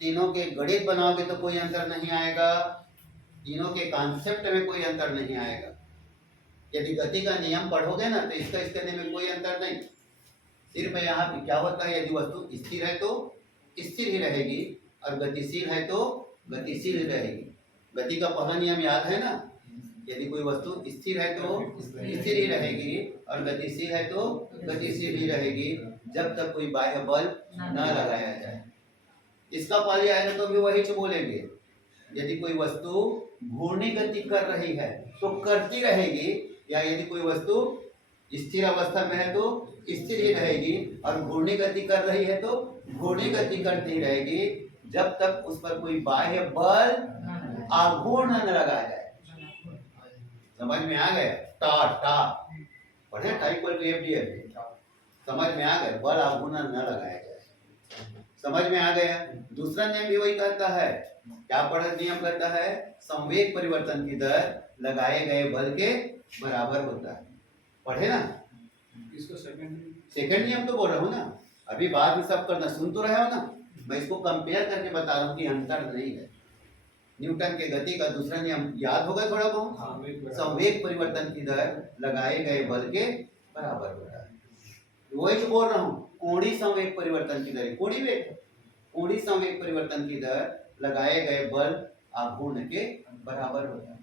तीनों के गणित बनाओगे तो कोई अंतर नहीं आएगा, तीनों के कॉन्सेप्ट में कोई अंतर नहीं आएगा। यदि गति का नियम पढ़ोगे ना तो इसका इस करने में कोई अंतर नहीं, सिर्फ यहाँ पे क्या होता है, यदि वस्तु स्थिर है तो स्थिर ही रहेगी और गतिशील है तो गतिशील ही रहेगी। गति का पहला नियम याद है ना, यदि कोई वस्तु स्थिर है तो स्थिर ही रहेगी और गतिशील है तो गतिशील ही रहेगी, जब तक कोई बाह्य बल न लगाया जाए। इसका पहले आएगा तो भी वही बोलेंगे, यदि कोई वस्तु घूर्णी गति कर रही है तो करती रहेगी, या यदि कोई वस्तु स्थिर अवस्था में है तो स्थिर ही रहेगी, और घूर्णी गति कर रही है तो घूर्णी गति करती रहेगी, जब तक उस पर कोई बाह्य बल आघूर्ण न लगाया जाए। समझ में आ गया? टा टा पढ़े, टा equal to F D F. समझ में आ गया? बल आघूर्ण न लगाया जाए। समझ में आ गया? दूसरा नियम भी वही कहता है। क्या पढ़ा नियम कहता है? संवेग परिवर्तन की दर लगाए गए बल के बराबर होता है। पढ़े ना? इसको सेकंड नियम तो बोल रहा हूँ ना, अभी बाद में सब करना, सुन तो रहे हो ना। मैं इसको कंपेयर करके बता रहा हूँ कि अंतर नहीं है। न्यूटन के गति का दूसरा नियम याद होगा थोड़ा बहुत? हाँ, संवेग परिवर्तन की दर लगाए गए बल के बराबर होता है। वही तो बोल रहा हूँ, कोणीय संवेग परिवर्तन की दर, कोणीय वेग, कोणीय संवेग परिवर्तन की दर लगाए गए बल आघूर्ण के बराबर होता है।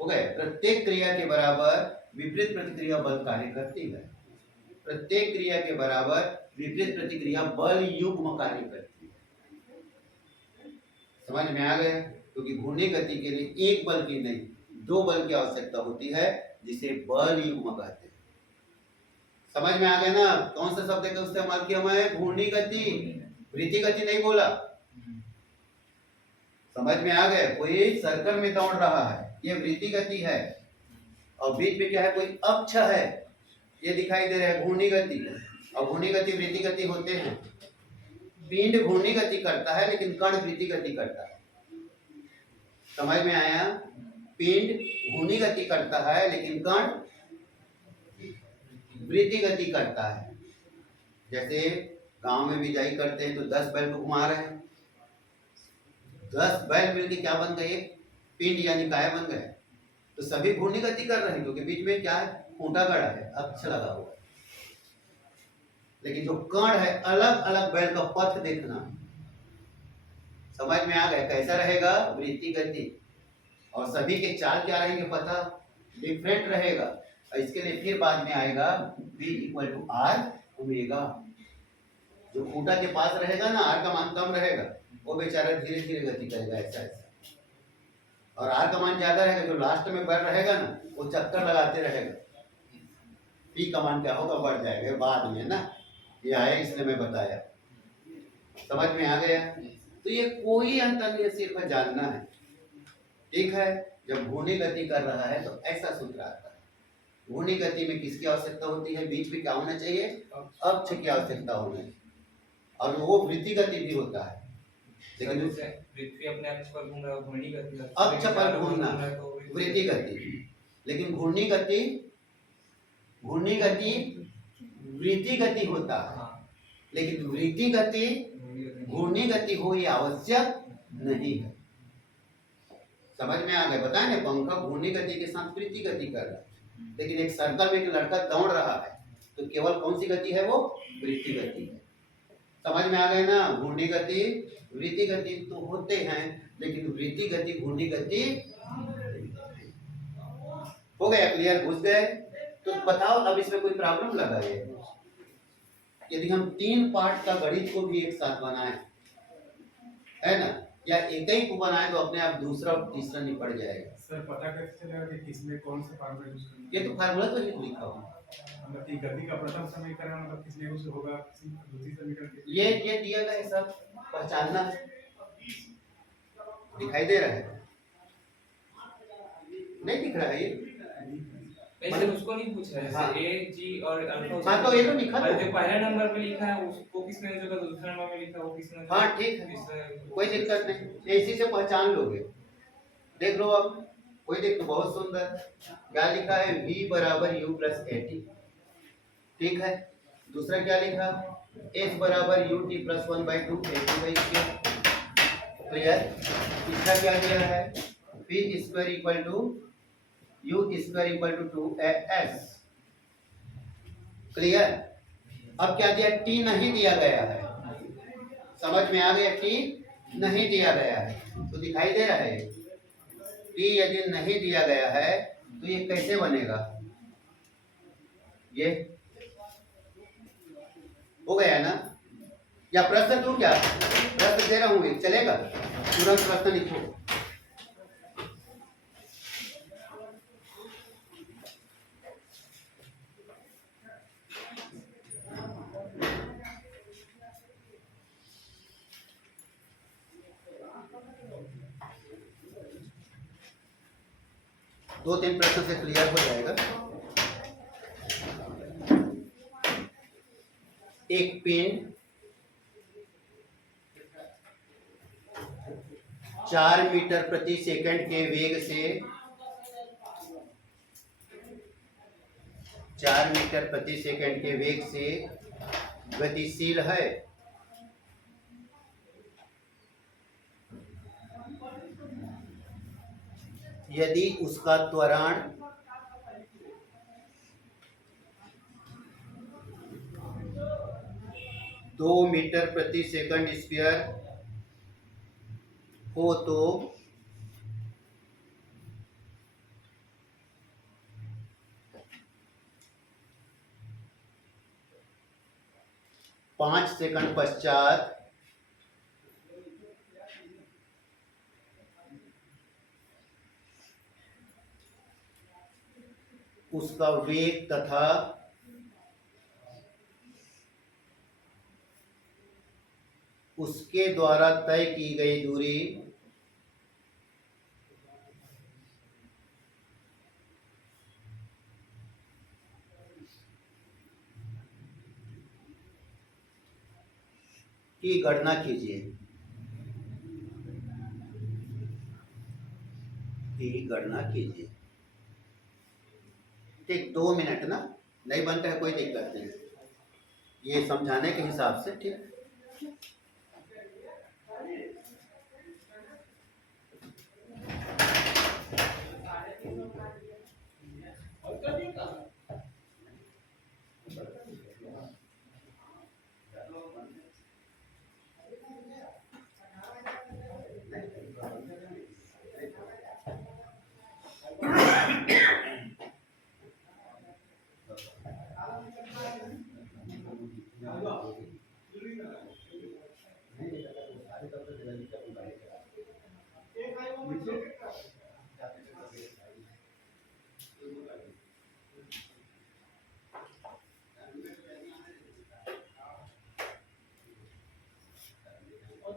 हो गए? प्रत्येक क्रिया के बराबर विपरीत प्रतिक्रिया बल कार्य करती है। प्रत्येक क्रिया के बराबर विपरीत प्रतिक्रिया बल युग्म कार्य करती है। समझ में आ गया? क्योंकि घूर्णी गति के लिए एक बल की नहीं, दो बल की आवश्यकता होती है, जिसे बल युग्म कहते हैं। समझ में आ गया ना? कौन सा शब्द का इस्तेमाल किया मैं? घूर्णी गति, वृत्ति गति नहीं बोला। समझ में आ गया? कोई सर्कल में दौड़ रहा है, ये वृत्ति गति है, और बीच में क्या है? कोई अक्ष है, ये दिखाई दे रहा है, घूर्णी गति। और घूर्णी गति वृत्ति गति होते हैं। पिंड घूर्णी गति करता है, लेकिन कण वृत्ति गति करता है। समझ में आया? पिंड घूर्णी गति करता है, लेकिन कण वृत्ति गति करता है। जैसे गांव में बिजाई करते हैं तो 10 बैल को घुमा रहे हैं, 10 बैल मिलकर क्या बन गए? पिंड यानी काय बन गए। तो सभी घूर्णी गति कर रहे हैं, क्योंकि बीच में क्या है? खूंटा गड़ा है, अक्ष लगा हुआ है। लेकिन जो कण है, अलग अलग बैल का पथ देखना। समझ में आ गया? कैसा रहेगा? वृत्ति गति। और सभी के चाल क्या रहेंगे पता? डिफरेंट रहेगा। और इसके लिए फिर बाद में आएगा V equal to R omega. जो खूंटा के पास रहेगा ना, आर का मान कम रहेगा, वो बेचारा धीरे धीरे गति करेगा, ऐसा ऐसा। और आर का मान ज्यादा रहेगा, जो लास्ट में बढ़ रहेगा ना, वो चक्कर लगाते रहेगा। पी का मान क्या होगा? बढ़ जाएगा बाद में ना, ये आया इसलिए मैं बताया। समझ में आ गया? तो ये कोई अंतर नहीं, सिर्फ जानना है। ठीक है? जब घूर्णी गति कर रहा है तो ऐसा सूत्र आता है। घूर्णी गति में किसकी आवश्यकता होती है? बीच में क्या होना चाहिए? अक्ष की आवश्यकता होनी चाहिए। और वो वृत्ति गति भी होता है, लेकिन पृथ्वी अपने अक्ष पर घूम रहा है, घूर्णी गति अक्ष पर घूमना वृत्ति गति। लेकिन घूर्णी गति वृत्ति गति होता है, लेकिन वृत्ति गति घूर्णी गति हो ये आवश्यक नहीं है। समझ में आ गए? बताए ना, पंखा घूर्णी गति के साथ वृत्ति गति कर रहा है, लेकिन एक सर्कल में एक लड़का दौड़ रहा है, तो केवल कौन सी गति है? वो वृत्ति गति है। समझ में आ गए ना? घूर्णी गति वृत्ति गति तो होते हैं, लेकिन वृत्ति गति घूर्णी गति हो गया। क्लियर? घुस गए? तो बताओ अब इसमें कोई प्रॉब्लम लगा है? यदि हम 3 पार्ट का गणित को भी एक साथ बनाए, है ना, या एक ही को बनाए, तो अपने आप दूसरा और तीसरा निपट जाएगा। सर पता कैसे चलेगा कि किसमें कौन सा फार्मूला यूज करना है? ये तो फार्मूला तो ही लिखा हुआ, मतलब कि गति का प्रथम समीकरण मतलब किसमें यूज होगा, दूसरी समीकरण ये दिया गया है, सब पहचानना है। दिखाई दे रहा है? नहीं दिख रहा है ये? वैसे उसको नहीं पूछ रहे, हाँ। जैसे ए जी और अल्फा। हाँ, तो ये तो लिखा और है। जो पहले नंबर पे लिखा है उसको किसने जो दूसरे नंबर में लिखा है वो किसने? हाँ ठीक है, कोई दिक्कत नहीं, इसी से पहचान लोगे। देख लो अब, कोई देख, तो बहुत सुंदर क्या लिखा है? v बराबर u प्लस ए टी। ठीक है? दूसरा क्या लिखा? s बराबर u t plus 1/2 a2/2। Clear? तीसरा क्या दिया है? v square equal to u square equal to 2as। Clear? अब क्या दिया? t नहीं दिया गया है। समझ में आ गया? t नहीं दिया गया है, तो दिखाई दे रहा है t यदि नहीं दिया गया है तो ये कैसे बनेगा? ये हो गया ना? या प्रश्न दूं क्या? प्रश्न दे रहा हूं, एक चलेगा? तुरंत प्रश्न लिखो। 2-3 प्रश्न से क्लियर हो जाएगा। एक पिंड 4 मीटर प्रति सेकंड के वेग से 4 मीटर प्रति सेकंड के वेग से गतिशील है। यदि उसका त्वरण 2 मीटर प्रति सेकंड स्क्वायर हो तो पाँच सेकंड पश्चात उसका वेग तथा उसके द्वारा तय की गई दूरी की गणना कीजिए। ठीक, 2 मिनट ना, नहीं बनता है कोई दिक्कत नहीं, ये समझाने के हिसाब से। ठीक,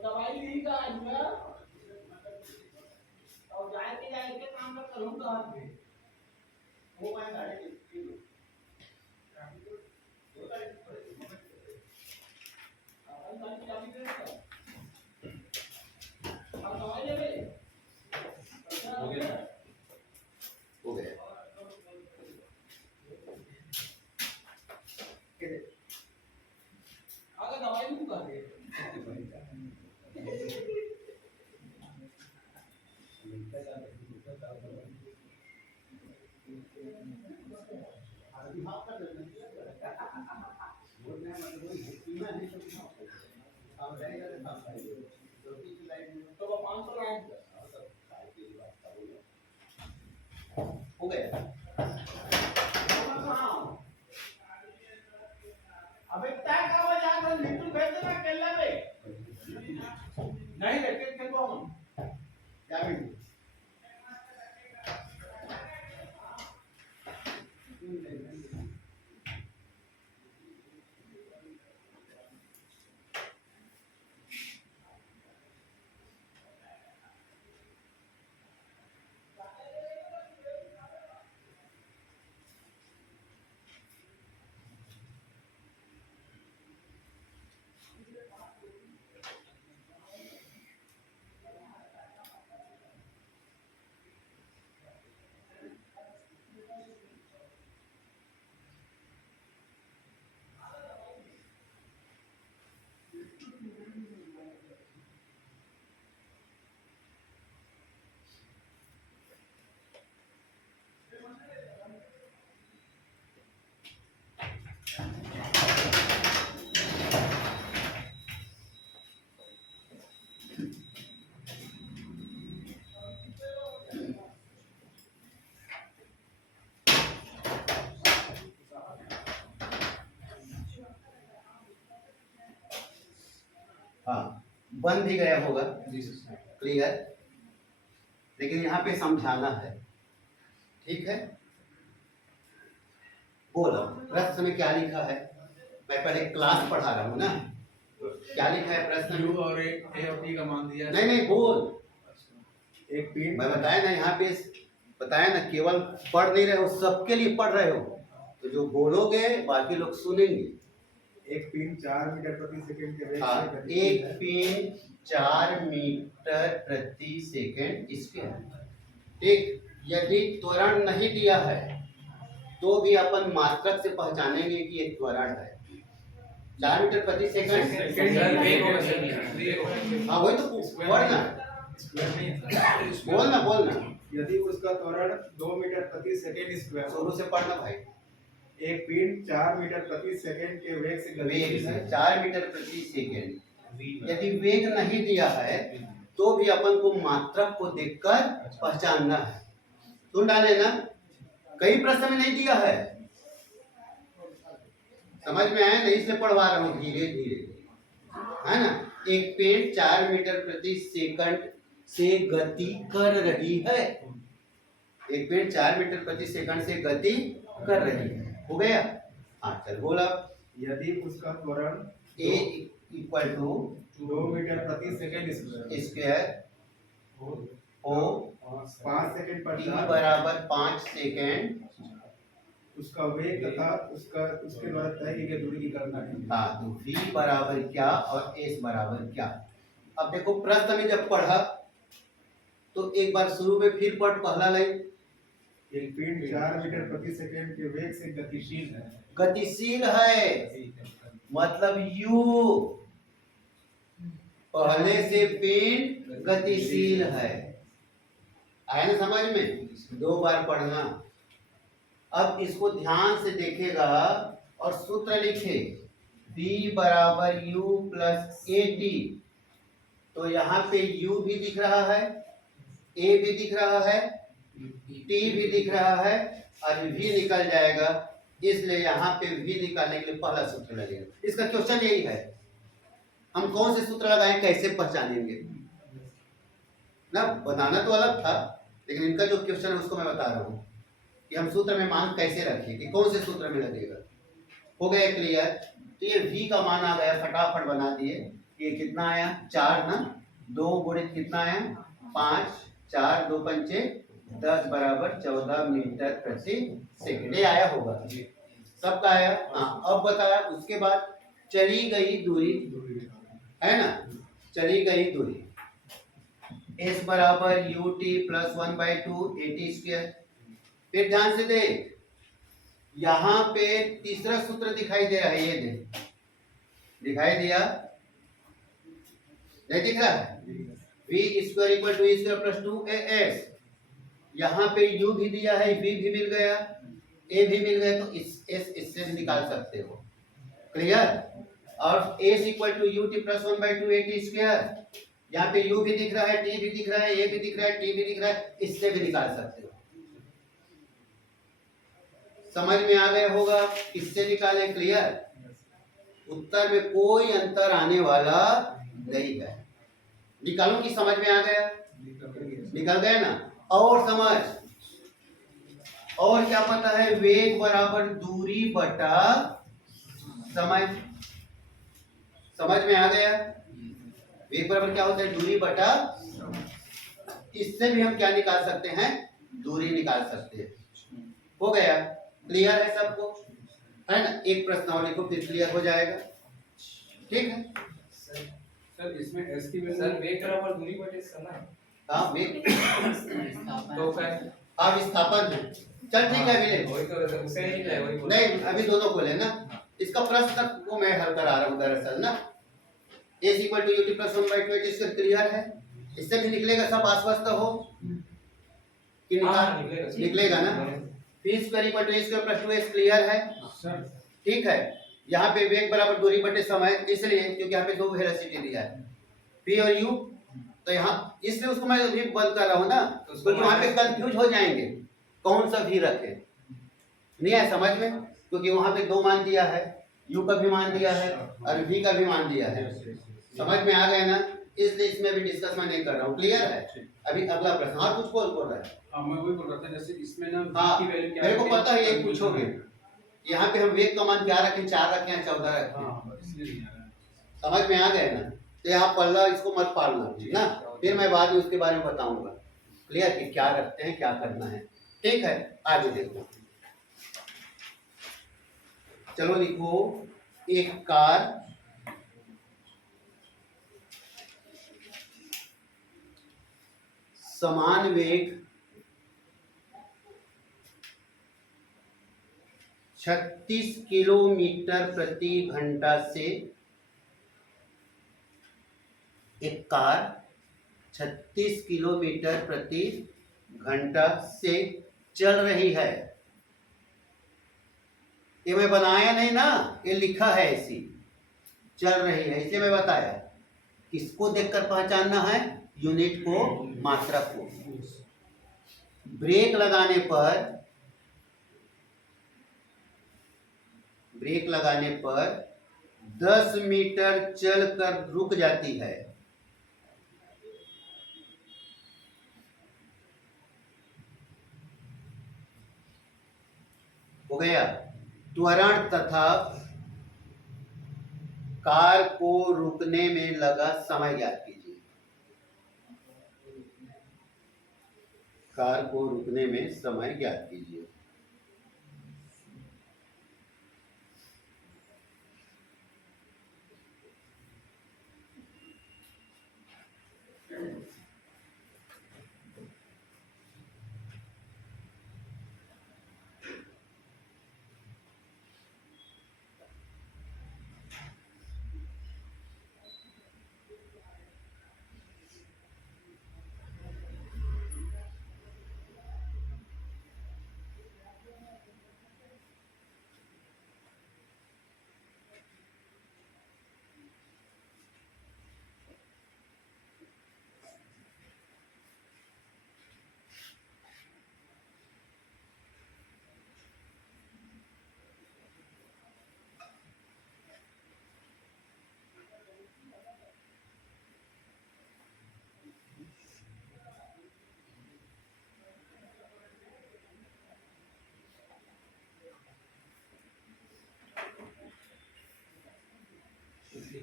दवाई नहीं का और जाए के काम में करूंगा आपके वो मैं गाड़ी हो गया। अगर दवाई नहीं कर दे तो 500 लाइन हो गया। अबे तय का वजह जाकर लिटू भेज देना केला में नहीं लेके चलो हम क्या मिनट हाँ, बन भी गया होगा। जी सर। क्लियर, लेकिन यहाँ पे समझाना है। ठीक है, बोलो प्रश्न में क्या लिखा है। मैं पहले क्लास पढ़ा रहा हूँ ना, क्या लिखा है प्रश्न यू में? और ए और टी का मान दिया। नहीं बोल, एक पिंड मैं बताया ना यहाँ पे बताया ना, केवल पढ़ नहीं रहे हो, सबके लिए पढ़ रहे हो, तो जो बोलोगे बाकी लोग सुनेंगे। एक पिन 4 मीटर प्रति सेकंड के वेग से हाँ, गति एक पिन 4 मीटर प्रति सेकंड स्क्वायर। ठीक, यदि त्वरण नहीं दिया है तो भी अपन मात्रक से पहचानेंगे कि एक त्वरण है। 4 मीटर प्रति सेकंड। हाँ वही तो पढ़ना, बोलना। यदि उसका त्वरण 2 मीटर प्रति सेकंड स्क्वायर शुरू से पढ़ना भाई। एक पिन 4 मीटर प्रति सेकंड के वेग से वेग गतिशील से है। 4 मीटर प्रति सेकंड। यदि वेग नहीं दिया है तो भी अपन को मात्रक को देखकर पहचानना है। सुन डाले ना, कई प्रश्न में नहीं दिया है, समझ में आया ना, इसलिए पढ़वा रहा हूँ धीरे धीरे, है ना। एक पेड़ 4 मीटर प्रति सेकंड से गति कर रही है। एक पेड़ 4 मीटर प्रति सेकंड से गति कर रही है। हो गया? हाँ चल बोला। यदि उसका त्वरण ए इक्वल टू 2 मीटर प्रति सेकंड स्क्वायर हो 5 सेकंड टी पश्चात बराबर 5 सेकंड। उसका वेग तथा उसके द्वारा तय की गई दूरी की गणना कीजिए। हाँ, तो v बराबर क्या और s बराबर क्या। अब देखो प्रश्न में जब पढ़ा तो एक बार शुरू में फिर पढ़ पहला लाइन। एक पिंड 4 मीटर प्रति सेकंड के वेग से गतिशील है। गतिशील है मतलब u, पहले से पिंड गतिशील है। आया ना समझ में? 2 बार पढ़ना। अब इसको ध्यान से देखेगा और सूत्र लिखे v बराबर u प्लस ए टी। तो यहाँ पे u भी दिख रहा है, a भी दिख रहा है, t भी दिख रहा है और v निकल जाएगा। इसलिए यहाँ पे v निकालने के लिए पहला सूत्र लगेगा। इसका क्वेश्चन यही है, हम कौन से सूत्र लगाएं, कैसे पहचानेंगे ना। बताना तो अलग था, लेकिन इनका जो क्वेश्चन है उसको मैं बता रहा हूँ कि हम सूत्र में मान कैसे रखें, कि कौन से सूत्र में लगेगा। हो गया क्लियर? तो ये v का मान आ गया, फटाफट बना दिए। ये कितना आया? 4 ना, 2 गुणित कितना आया? 5, 4 2 पंचे 10 बराबर 14 मीटर प्रति सेकंड। ये आया होगा, सबका आया। हाँ, अब बताया उसके बाद चली गई दूरी, है ना, चली गई दूरी s बराबर you T plus 1/2 AT square. फिर ध्यान से देख, यहाँ पे तीसरा सूत्र दिखाई दे रहा है, ये देख, दिखाई दिया? नहीं दिख रहा है? v square equal to square plus 2as। यहाँ पे u भी दिया है, v भी मिल गया, a भी मिल गया, तो इससे भी निकाल सकते हो। क्लियर? और s equal to U T plus 1/2 AT square. यहाँ पे u भी दिख रहा है, t भी दिख रहा है, a भी दिख रहा है, t भी दिख रहा है, इससे भी निकाल सकते हो। समझ में आ गया होगा किससे निकाले? क्लियर? उत्तर में कोई अंतर आने वाला नहीं है। निकालो कि समझ में आ गया? निकल गया ना? और समझ, और क्या पता है? वेग बराबर दूरी बटा समय। समझ में आ गया? वेग बराबर क्या होता है? दूरी बटा। इससे भी हम क्या निकाल सकते हैं? दूरी निकाल सकते हैं। हो गया? क्लियर है सबको? है ना? एक प्रश्न और लिखो, फिर क्लियर हो जाएगा। ठीक है? सर इसमें s की वैल्यू सर वेग बराबर दूरी बटे समय। हाँ वेग तो क्या अब विस्थापन है। चल ठीक है, अभी ले। वही तो उसे नहीं है वही बोल नहीं, अभी दोनों को लेना। इसका प्रश्न को मैं हल करा रहा हूँ दरअसल ना। s equal to U T plus 1/2 इसका क्लियर है? इससे भी निकलेगा, सब आश्वस्त हो कि निकलेगा ना। p square equal to a square plus 2s clear है? ठीक है। यहाँ पे वेग बराबर दूरी बटे समय, इसलिए क्योंकि यहाँ पे 2 वेलोसिटी दिया है, p और u। तो यहाँ इसलिए उसको मैं भी बंद कर रहा हूँ ना, क्योंकि वहाँ पे कंफ्यूज हो जाएंगे कौन सा भी रखे। नहीं है समझ में? क्योंकि वहाँ पे 2 मान दिया है, u का भी मान दिया है और v का भी मान दिया है। समझ में आ गया ना? इसलिए इसमें भी डिस्कस मैं नहीं कर रहा हूँ। क्लियर है? अभी अगला प्रश्न। हाँ कुछ बोल रहा है? हाँ मैं वही बोल रहा था, जैसे इसमें ना हाँ, v की वैल्यू क्या मेरे को है? पता है ये पूछोगे। यहाँ पे हम वेग का मान क्या रखें? 4 रखें या 14 रखें? हाँ इसलिए नहीं आ रहा है। समझ में आ गया ना? तो यहाँ पल्ला इसको मत पालना ना, फिर मैं बाद में उसके बारे में बताऊंगा। क्लियर कि क्या रखते हैं, क्या करना है। ठीक है, आगे देखो। चलो लिखो, एक कार समान वेग 36 किलोमीटर प्रति घंटा से, एक कार 36 किलोमीटर प्रति घंटा से चल रही है। ये मैं बनाया नहीं ना, ये लिखा है ऐसी, चल रही है, इसलिए मैं बताया। किसको देखकर पहचानना है? यूनिट को, मात्रा को। ब्रेक लगाने पर 10 मीटर चलकर रुक जाती है। हो गया। त्वरण तथा कार को रुकने में लगा समय ज्ञात कीजिए। कार को रुकने में समय ज्ञात कीजिए।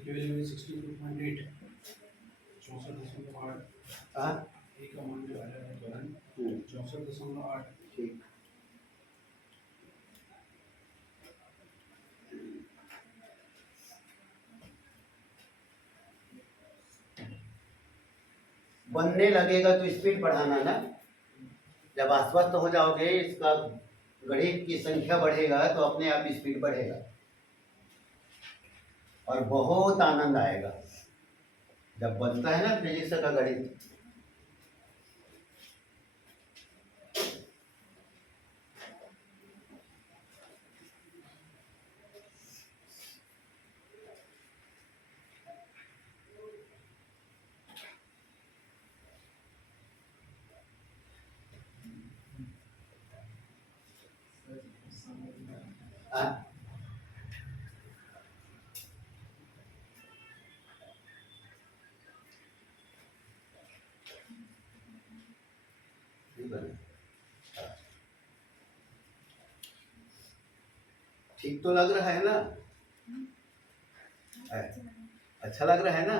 केवल 62.8 64.8 हाँ, एक अमाउंट जो आया है त्वरण 64.8। ठीक। बनने लगेगा तो स्पीड बढ़ाना ना। जब आश्वस्त हो जाओगे, इसका गणित की संख्या बढ़ेगा तो अपने आप स्पीड बढ़ेगा और बहुत आनंद आएगा जब बनता है ना फिजिक्स का गणित। हाँ? ठीक तो लग रहा है ना? अच्छा लग रहा है ना?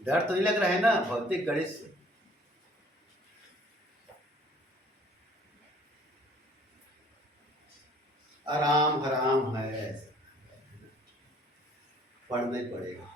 डर तो नहीं लग रहा है ना भौतिक गणित से? आराम हराम है, पढ़ना ही पड़ेगा।